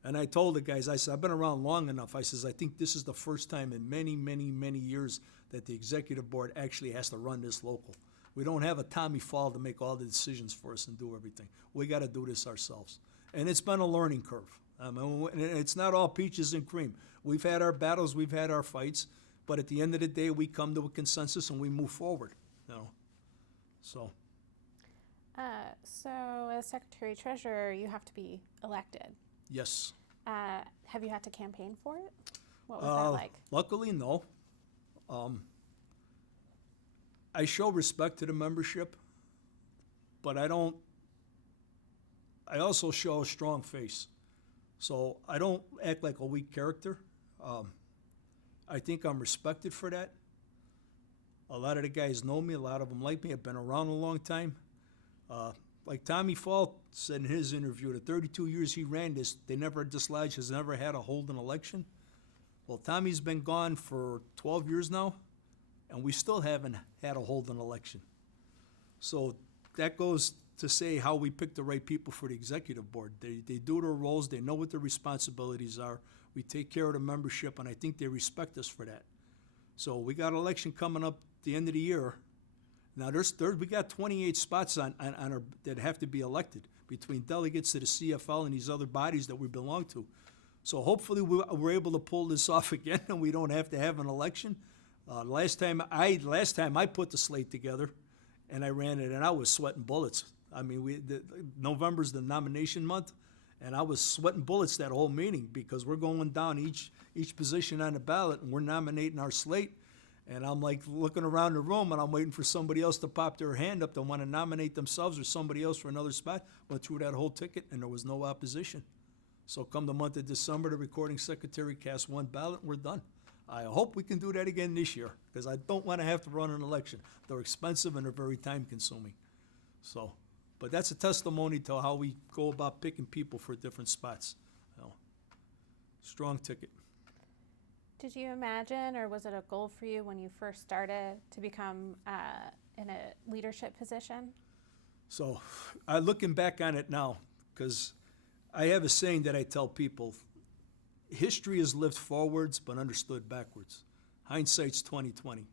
And I told the guys, I said, I've been around long enough. I says, I think this is the first time in many, many, many years that the executive board actually has to run this local. We don't have a Tommy Fall to make all the decisions for us and do everything. We got to do this ourselves. And it's been a learning curve. It's not all peaches and cream. We've had our battles, we've had our fights, but at the end of the day, we come to a consensus and we move forward. You know, so. So as Secretary Treasurer, you have to be elected. Yes. Have you had to campaign for it? What was that like? Luckily, no. I show respect to the membership, but I also show a strong face. So I don't act like a weak character. I think I'm respected for that. A lot of the guys know me. A lot of them like me. I've been around a long time. Like Tommy Fall said in his interview, the 32 years he ran this, this lodge has never had to hold an election. Well, Tommy's been gone for 12 years now, and we still haven't had to hold an election. So that goes to say how we pick the right people for the executive board. They do their roles. They know what their responsibilities are. We take care of the membership, and I think they respect us for that. So we got an election coming up at the end of the year. Now, we got 28 spots on that have to be elected between delegates to the CFL and these other bodies that we belong to. So hopefully we're able to pull this off again and we don't have to have an election. Last time I put the slate together and I ran it, and I was sweating bullets. I mean, November's the nomination month, and I was sweating bullets that whole meeting because we're going down each position on the ballot and we're nominating our slate. And I'm like looking around the room and I'm waiting for somebody else to pop their hand up to want to nominate themselves or somebody else for another spot. Went through that whole ticket and there was no opposition. So come the month of December, the recording secretary casts one ballot and we're done. I hope we can do that again this year because I don't want to have to run an election. They're expensive and they're very time consuming. So, but that's a testimony to how we go about picking people for different spots. You know, strong ticket. Did you imagine, or was it a goal for you when you first started to become in a leadership position? So, looking back on it now, because I have a saying that I tell people, history is lived forwards but understood backwards. Hindsight's 20/20.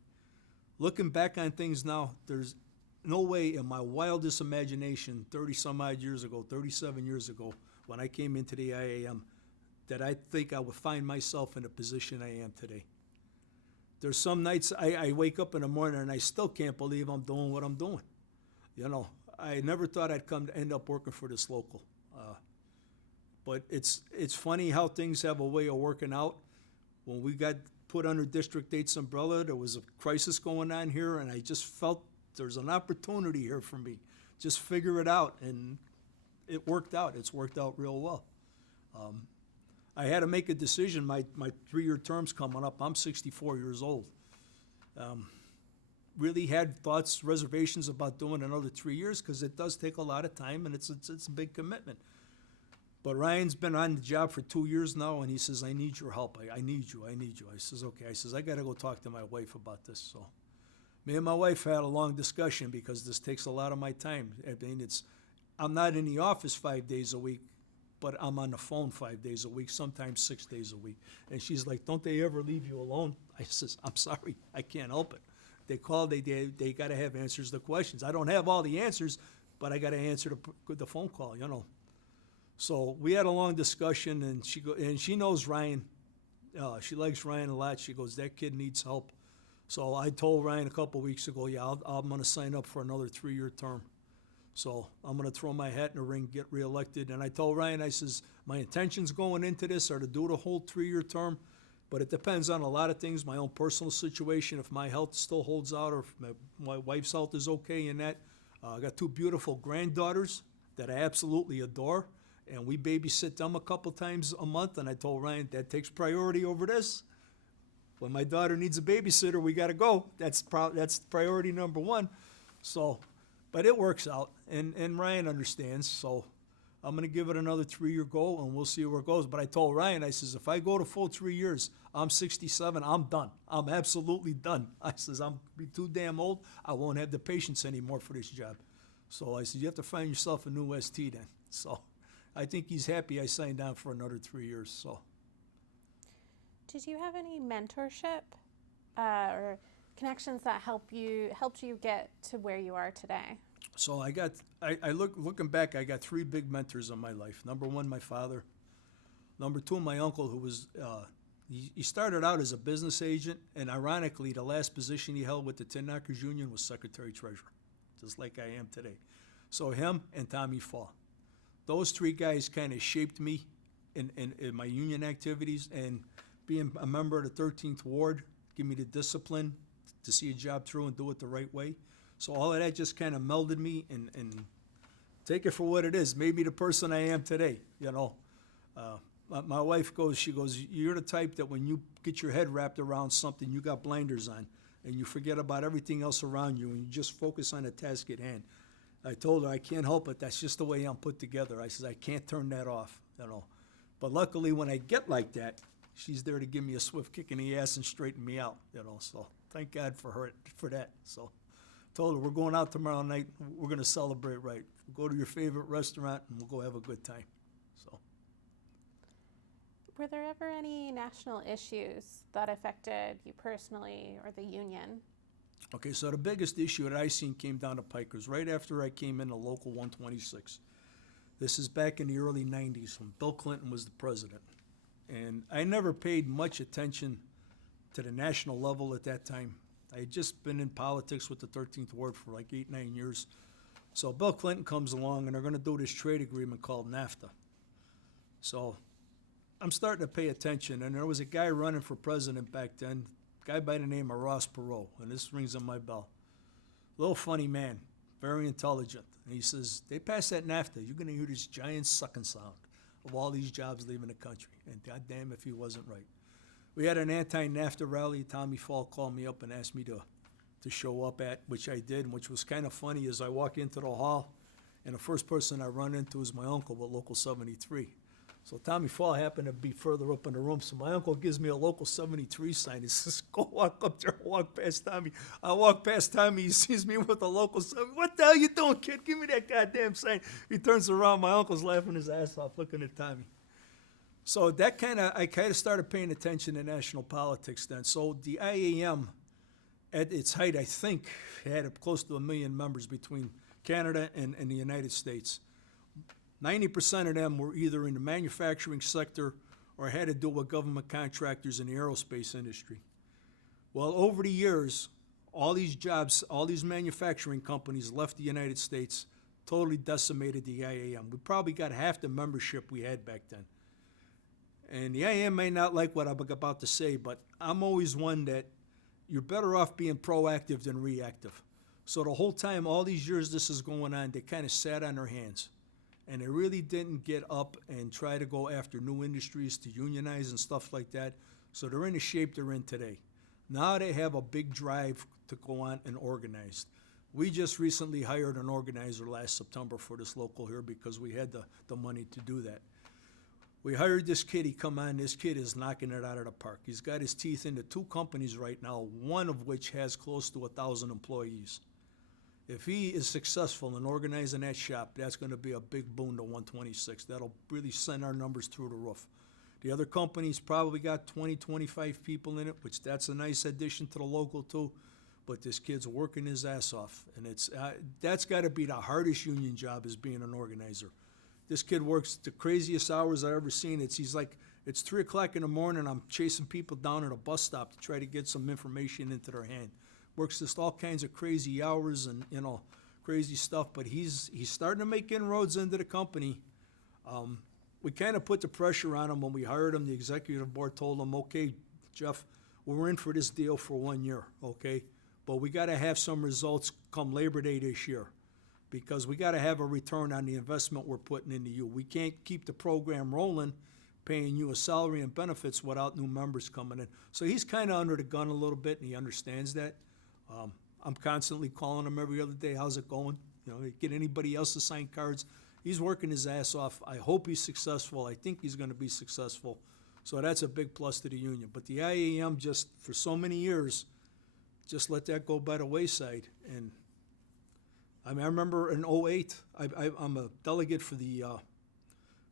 Looking back on things now, there's no way in my wildest imagination 30-some-odd years ago, 37 years ago, when I came into the IAM, that I think I would find myself in the position I am today. There's some nights I wake up in the morning and I still can't believe I'm doing what I'm doing. You know, I never thought I'd end up working for this local. But it's funny how things have a way of working out. When we got put under District 8's umbrella, there was a crisis going on here, and I just felt there's an opportunity here for me. Just figure it out, and it worked out. It's worked out real well. I had to make a decision. My 3-year term's coming up. I'm 64 years old. Really had thoughts, reservations about doing another 3 years because it does take a lot of time and it's a big commitment. But Ryan's been on the job for 2 years now, and he says, I need your help. I need you. I says, okay. I says, I got to go talk to my wife about this. So me and my wife had a long discussion because this takes a lot of my time. I mean, I'm not in the office 5 days a week, but I'm on the phone 5 days a week, sometimes 6 days a week. And she's like, don't they ever leave you alone? I says, I'm sorry, I can't help it. They call, they got to have answers to questions. I don't have all the answers, but I got to answer the phone call, you know. So we had a long discussion, and she knows Ryan. She likes Ryan a lot. She goes, that kid needs help. So I told Ryan a couple weeks ago, yeah, I'm going to sign up for another 3-year term. So I'm going to throw my hat in the ring, get reelected. And I told Ryan, I says, my intentions going into this are to do the whole 3-year term, but it depends on a lot of things, my own personal situation, if my health still holds out or if my wife's health is okay in that. I got 2 beautiful granddaughters that I absolutely adore, and we babysit them a couple times a month, and I told Ryan, that takes priority over this. When my daughter needs a babysitter, we got to go. That's priority number 1. So, but it works out, and Ryan understands, so I'm going to give it another 3-year goal, and we'll see where it goes. But I told Ryan, I says, if I go to full 3 years, I'm 67, I'm done. I'm absolutely done. I says, I'm be too damn old. I won't have the patience anymore for this job. So I said, you have to find yourself a new ST then. So I think he's happy I signed on for another 3 years. So. Did you have any mentorship or connections that helped you get to where you are today? So looking back, I got 3 big mentors in my life. Number 1, my father. Number 2, my uncle, who was, he started out as a business agent, and ironically, the last position he held with the Tin Knockers Union was Secretary Treasurer, just like I am today. So him and Tommy Fall. Those 3 guys kind of shaped me in my union activities, and being a member of the 13th Ward, give me the discipline to see a job through and do it the right way. So all of that just kind of melded me and take it for what it is, made me the person I am today, you know. My wife she goes, you're the type that when you get your head wrapped around something, you got blinders on, and you forget about everything else around you, and you just focus on the task at hand. I told her, I can't help it, that's just the way I'm put together. I said, I can't turn that off, you know. But luckily, when I get like that, she's there to give me a swift kick in the ass and straighten me out, you know. So thank God for that. So told her, we're going out tomorrow night. We're going to celebrate right. We'll go to your favorite restaurant, and we'll go have a good time. So. Were there ever any national issues that affected you personally or the union? Okay, so the biggest issue that I seen came down to Pikers right after I came into Local 126. This is back in the early 90s when Bill Clinton was the president. And I never paid much attention to the national level at that time. I had just been in politics with the 13th Ward for like 8-9 years. So Bill Clinton comes along, and they're going to do this trade agreement called NAFTA. So I'm starting to pay attention, and there was a guy running for president back then, a guy by the name of Ross Perot, and this rings on my bell. Little funny man, very intelligent. And he says, they passed that NAFTA, you're going to hear this giant sucking sound of all these jobs leaving the country. And goddamn if he wasn't right. We had an Anti-Nafta Rally. Tommy Fall called me up and asked me to show up at, which I did, and which was kind of funny as I walk into the hall, and the first person I run into is my uncle with Local 73. So Tommy Fall happened to be further up in the room, so my uncle gives me a Local 73 sign. He says, go walk up there and walk past Tommy. I walk past Tommy, he sees me with a Local 73. What the hell you doing, kid? Give me that goddamn sign. He turns around, my uncle's laughing his ass off looking at Tommy. So I kind of started paying attention to national politics then. So the IAM, at its height, I think, had close to 1 million members between Canada and the United States. 90% of them were either in the manufacturing sector or had to do with government contractors in the aerospace industry. Well, over the years, all these jobs, all these manufacturing companies left the United States, totally decimated the IAM. We probably got half the membership we had back then. And the IAM may not like what I'm about to say, but I'm always one that you're better off being proactive than reactive. So the whole time, all these years this is going on, they kind of sat on their hands. And they really didn't get up and try to go after new industries to unionize and stuff like that. So they're in the shape they're in today. Now they have a big drive to go on and organize. We just recently hired an organizer last September for this local here because we had the money to do that. We hired this kid, he come on, this kid is knocking it out of the park. He's got his teeth into 2 companies right now, one of which has close to 1,000 employees. If he is successful in organizing that shop, that's going to be a big boon to 126. That'll really send our numbers through the roof. The other companies probably got 20, 25 people in it, which that's a nice addition to the local too. But this kid's working his ass off, and that's got to be the hardest union job, is being an organizer. This kid works the craziest hours I've ever seen. It's 3 o'clock in the morning. I'm chasing people down at a bus stop to try to get some information into their hand. Works just all kinds of crazy hours and crazy stuff. But he's starting to make inroads into the company. We kind of put the pressure on him when we hired him. The executive board told him, "Okay, Jeff, we're in for this deal for 1 year, okay? But we got to have some results come Labor Day this year, because we got to have a return on the investment we're putting into you. We can't keep the program rolling, paying you a salary and benefits without new members coming in." So he's kind of under the gun a little bit, and he understands that. I'm constantly calling him every other day, "How's it going?" Get anybody else to sign cards. He's working his ass off. I hope he's successful. I think he's going to be successful. So that's a big plus to the union. But the IAM, just for so many years, just let that go by the wayside. And I remember in '08, I'm a delegate for the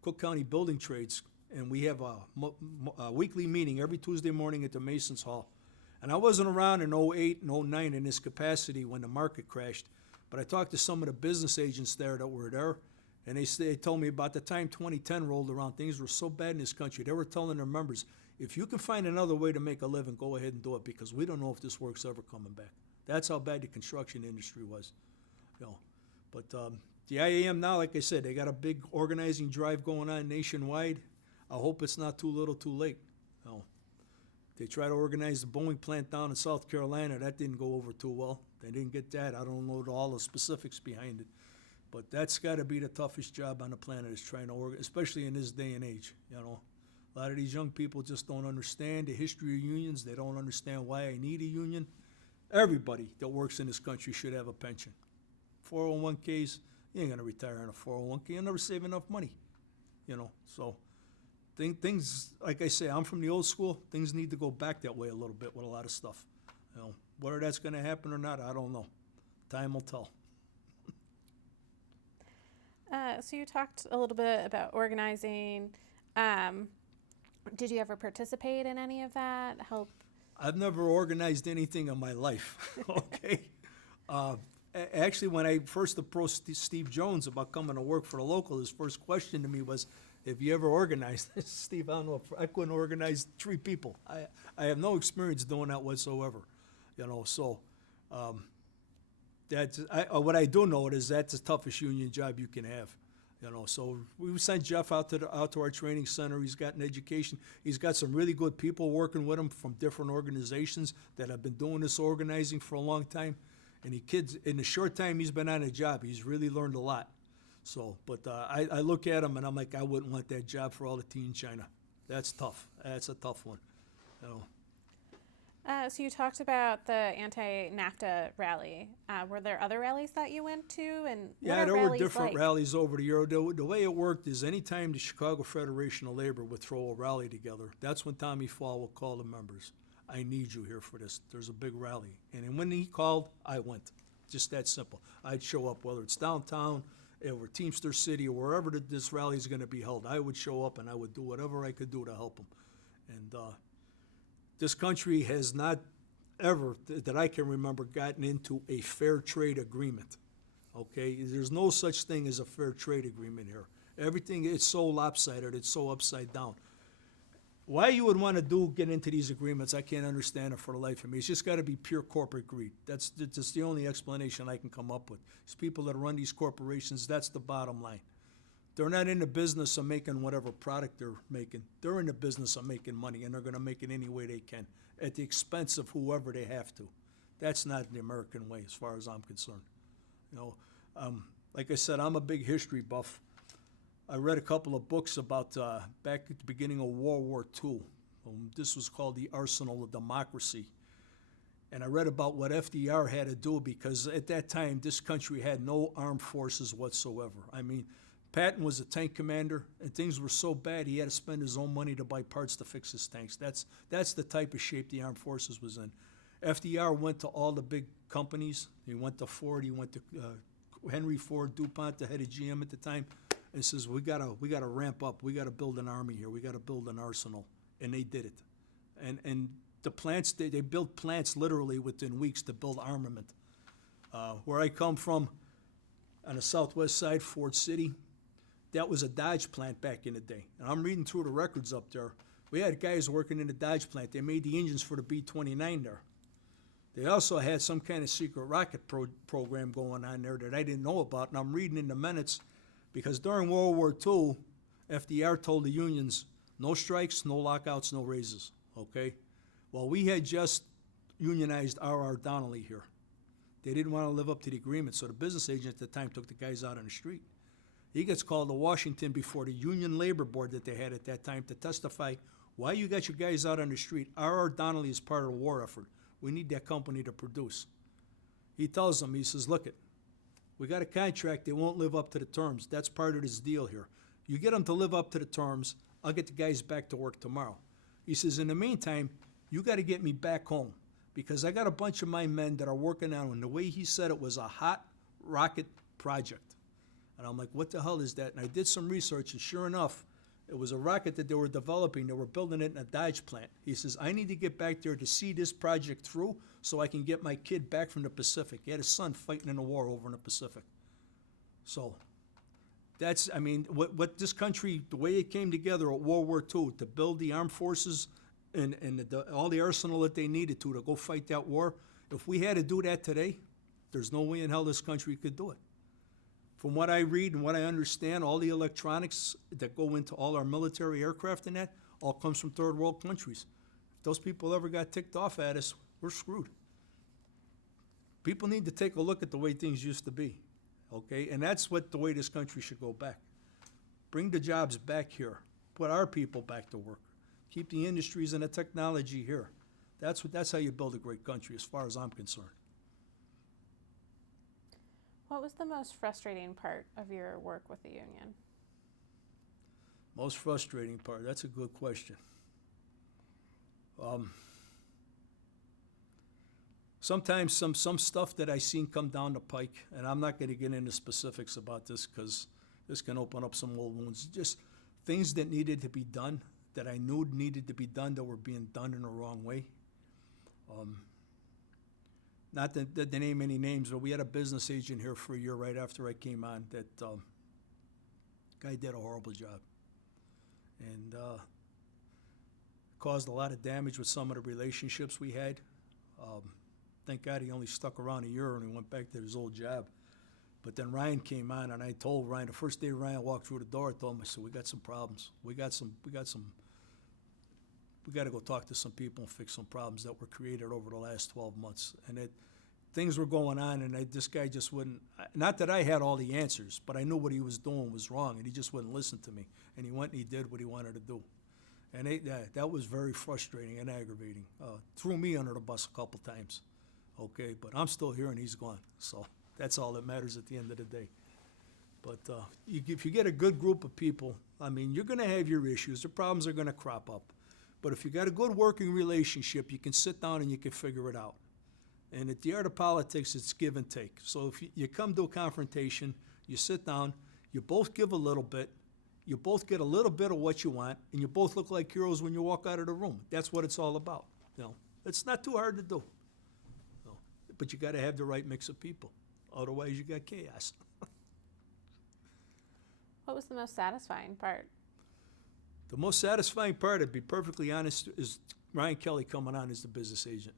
Cook County Building Trades, and we have a weekly meeting every Tuesday morning at the Masons Hall. And I wasn't around in '08 and '09 in this capacity when the market crashed, but I talked to some of the business agents there that were there, and they told me about the time 2010 rolled around, things were so bad in this country. They were telling their members, if you can find another way to make a living, go ahead and do it, because we don't know if this work's ever coming back. That's how bad the construction industry was. But the IAM now, like I said, they got a big organizing drive going on nationwide. I hope it's not too little too late. They tried to organize the Boeing plant down in South Carolina. That didn't go over too well. They didn't get that. I don't know all the specifics behind it. But that's got to be the toughest job on the planet, is trying to organize, especially in this day and age. A lot of these young people just don't understand the history of unions. They don't understand why I need a union. Everybody that works in this country should have a pension. 401ks, you ain't going to retire on a 401k. You'll never save enough money. So things, like I say, I'm from the old school. Things need to go back that way a little bit with a lot of stuff. Whether that's going to happen or not, I don't know. Time will tell. So you talked a little bit about organizing. Did you ever participate in any of that? Help? I've never organized anything in my life, okay? Actually, when I first approached Steve Jones about coming to work for the local, his first question to me was, "Have you ever organized this?" "Steve, I don't know if I couldn't organize 3 people. I have no experience doing that whatsoever, So what I do know is that's the toughest union job you can have. So we sent Jeff out to our training center. He's got an education. He's got some really good people working with him from different organizations that have been doing this organizing for a long time. And in the short time he's been on the job, he's really learned a lot. So, but I look at him and I'm like, I wouldn't want that job for all the tea in China. That's tough. That's a tough one. So you talked about the Anti-Nafta Rally. Were there other rallies that you went to? And yeah, there were different rallies over the year. The way it worked is anytime the Chicago Federation of Labor would throw a rally together, that's when Tommy Fall would call the members. "I need you here for this. There's a big rally." And when he called, I went. Just that simple. I'd show up, whether it's downtown, or Teamster City, or wherever this rally is going to be held. I would show up and I would do whatever I could do to help them. And this country has not ever, that I can remember, gotten into a fair trade agreement. Okay? There's no such thing as a fair trade agreement here. Everything is so lopsided, it's so upside down. Why you would want to get into these agreements, I can't understand it for the life of me. It's just got to be pure corporate greed. That's the only explanation I can come up with. These people that run these corporations, that's the bottom line. They're not in the business of making whatever product they're making. They're in the business of making money, and they're going to make it any way they can, at the expense of whoever they have to. That's not the American way, as far as I'm concerned. Like I said, I'm a big history buff. I read a couple of books about back at the beginning of World War II. This was called The Arsenal of Democracy. And I read about what FDR had to do, because at that time, this country had no armed forces whatsoever. I mean, Patton was a tank commander, and things were so bad he had to spend his own money to buy parts to fix his tanks. That's the type of shape the armed forces was in. FDR went to all the big companies. He went to Ford. He went to Henry Ford DuPont, the head of GM at the time, and says, we gotta ramp up. We gotta build an army here. We gotta build an arsenal. And they did it. And the plants, they built plants literally within weeks to build armament. Where I come from, on the southwest side, Ford City, that was a Dodge plant back in the day. And I'm reading through the records up there. We had guys working in the Dodge plant. They made the engines for the B-29 there. They also had some kind of secret rocket program going on there that I didn't know about. And I'm reading in the minutes because during World War II, FDR told the unions, no strikes, no lockouts, no raises, okay? Well, we had just unionized R.R. Donnelly here. They didn't want to live up to the agreement, so the business agent at the time took the guys out on the street. He gets called to Washington before the Union Labor Board that they had at that time to testify, why you got your guys out on the street? R.R. Donnelly is part of the war effort. We need that company to produce. He tells them, he says, look it, we got a contract, they won't live up to the terms. That's part of this deal here. You get them to live up to the terms, I'll get the guys back to work tomorrow. He says, in the meantime, you got to get me back home because I got a bunch of my men that are working on, and the way he said it was a hot rocket project. And I'm like, what the hell is that? And I did some research, and sure enough, it was a rocket that they were developing. They were building it in a Dodge plant. He says, I need to get back there to see this project through so I can get my kid back from the Pacific. He had his son fighting in the war over in the Pacific. So that's, I mean, what this country, the way it came together at World War II to build the armed forces and all the arsenal that they needed to go fight that war, if we had to do that today, there's no way in hell this country could do it. From what I read and what I understand, all the electronics that go into all our military aircraft and that all comes from third world countries. If those people ever got ticked off at us, we're screwed. People need to take a look at the way things used to be, okay? And that's what the way this country should go back. Bring the jobs back here. Put our people back to work. Keep the industries and the technology here. That's how you build a great country, as far as I'm concerned. What was the most frustrating part of your work with the union? Most frustrating part, that's a good question. Sometimes some stuff that I seen come down the pike, and I'm not going to get into specifics about this because this can open up some old wounds. Just things that needed to be done, that I knew needed to be done, that were being done in the wrong way. Not to name any names, but we had a business agent here for a year right after I came on that guy did a horrible job. And caused a lot of damage with some of the relationships we had. Thank God he only stuck around a year and he went back to his old job. But then Ryan came on, and I told Ryan, the first day Ryan walked through the door, I told him, I said, we got some problems. We got to go talk to some people and fix some problems that were created over the last 12 months. And things were going on, and this guy just wouldn't, not that I had all the answers, but I knew what he was doing was wrong, and he just wouldn't listen to me. And he went and he did what he wanted to do. And that was very frustrating and aggravating. Threw me under the bus a couple times. Okay, but I'm still here and he's gone. So that's all that matters at the end of the day. But if you get a good group of people, I mean, you're going to have your issues. The problems are going to crop up. But if you got a good working relationship, you can sit down and you can figure it out. And at the art of politics, it's give and take. So if you come to a confrontation, you sit down, you both give a little bit, you both get a little bit of what you want, and you both look like heroes when you walk out of the room. That's what it's all about. You know, it's not too hard to do. But you got to have the right mix of people. Otherwise, you got chaos. What was the most satisfying part? The most satisfying part, to be perfectly honest, is Ryan Kelly coming on as the business agent.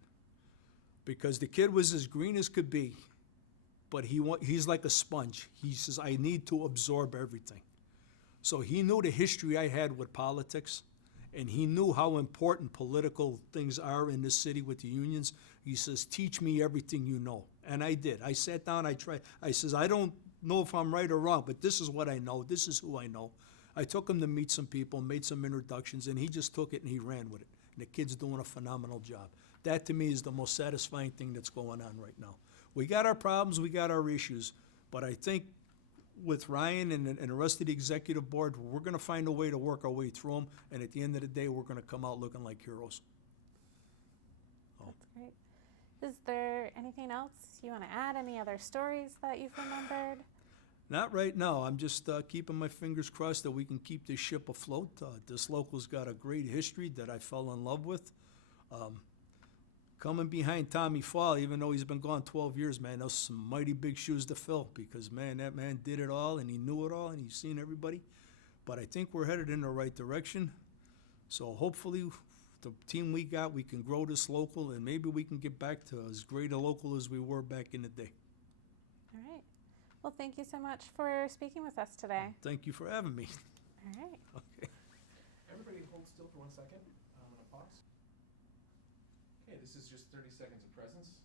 Because the kid was as green as could be, but he's like a sponge. He says, I need to absorb everything. So he knew the history I had with politics, and he knew how important political things are in this city with the unions. He says, teach me everything you know. And I did. I sat down, I tried. I says, I don't know if I'm right or wrong, but this is what I know. This is who I know. I took him to meet some people, made some introductions, and he just took it and he ran with it. And the kid's doing a phenomenal job. That, to me, is the most satisfying thing that's going on right now. We got our problems, we got our issues, but I think with Ryan and the rest of the executive board, we're going to find a way to work our way through them, and at the end of the day, we're going to come out looking like heroes. That's great. Is there anything else you want to add? Any other stories that you've remembered? Not right now. I'm just keeping my fingers crossed that we can keep this ship afloat. This local's got a great history that I fell in love with. Coming behind Tommy Fall, even though he's been gone 12 years, man, those some mighty big shoes to fill because, man, that man did it all and he knew it all and he's seen everybody. But I think we're headed in the right direction. So hopefully the team we got, we can grow this local and maybe we can get back to as great a local as we were back in the day. All right. Well, thank you so much for speaking with us today. Thank you for having me. All right. Okay. Everybody hold still for 1 second. I'm going to pause. Okay, this is just 30 seconds of presence.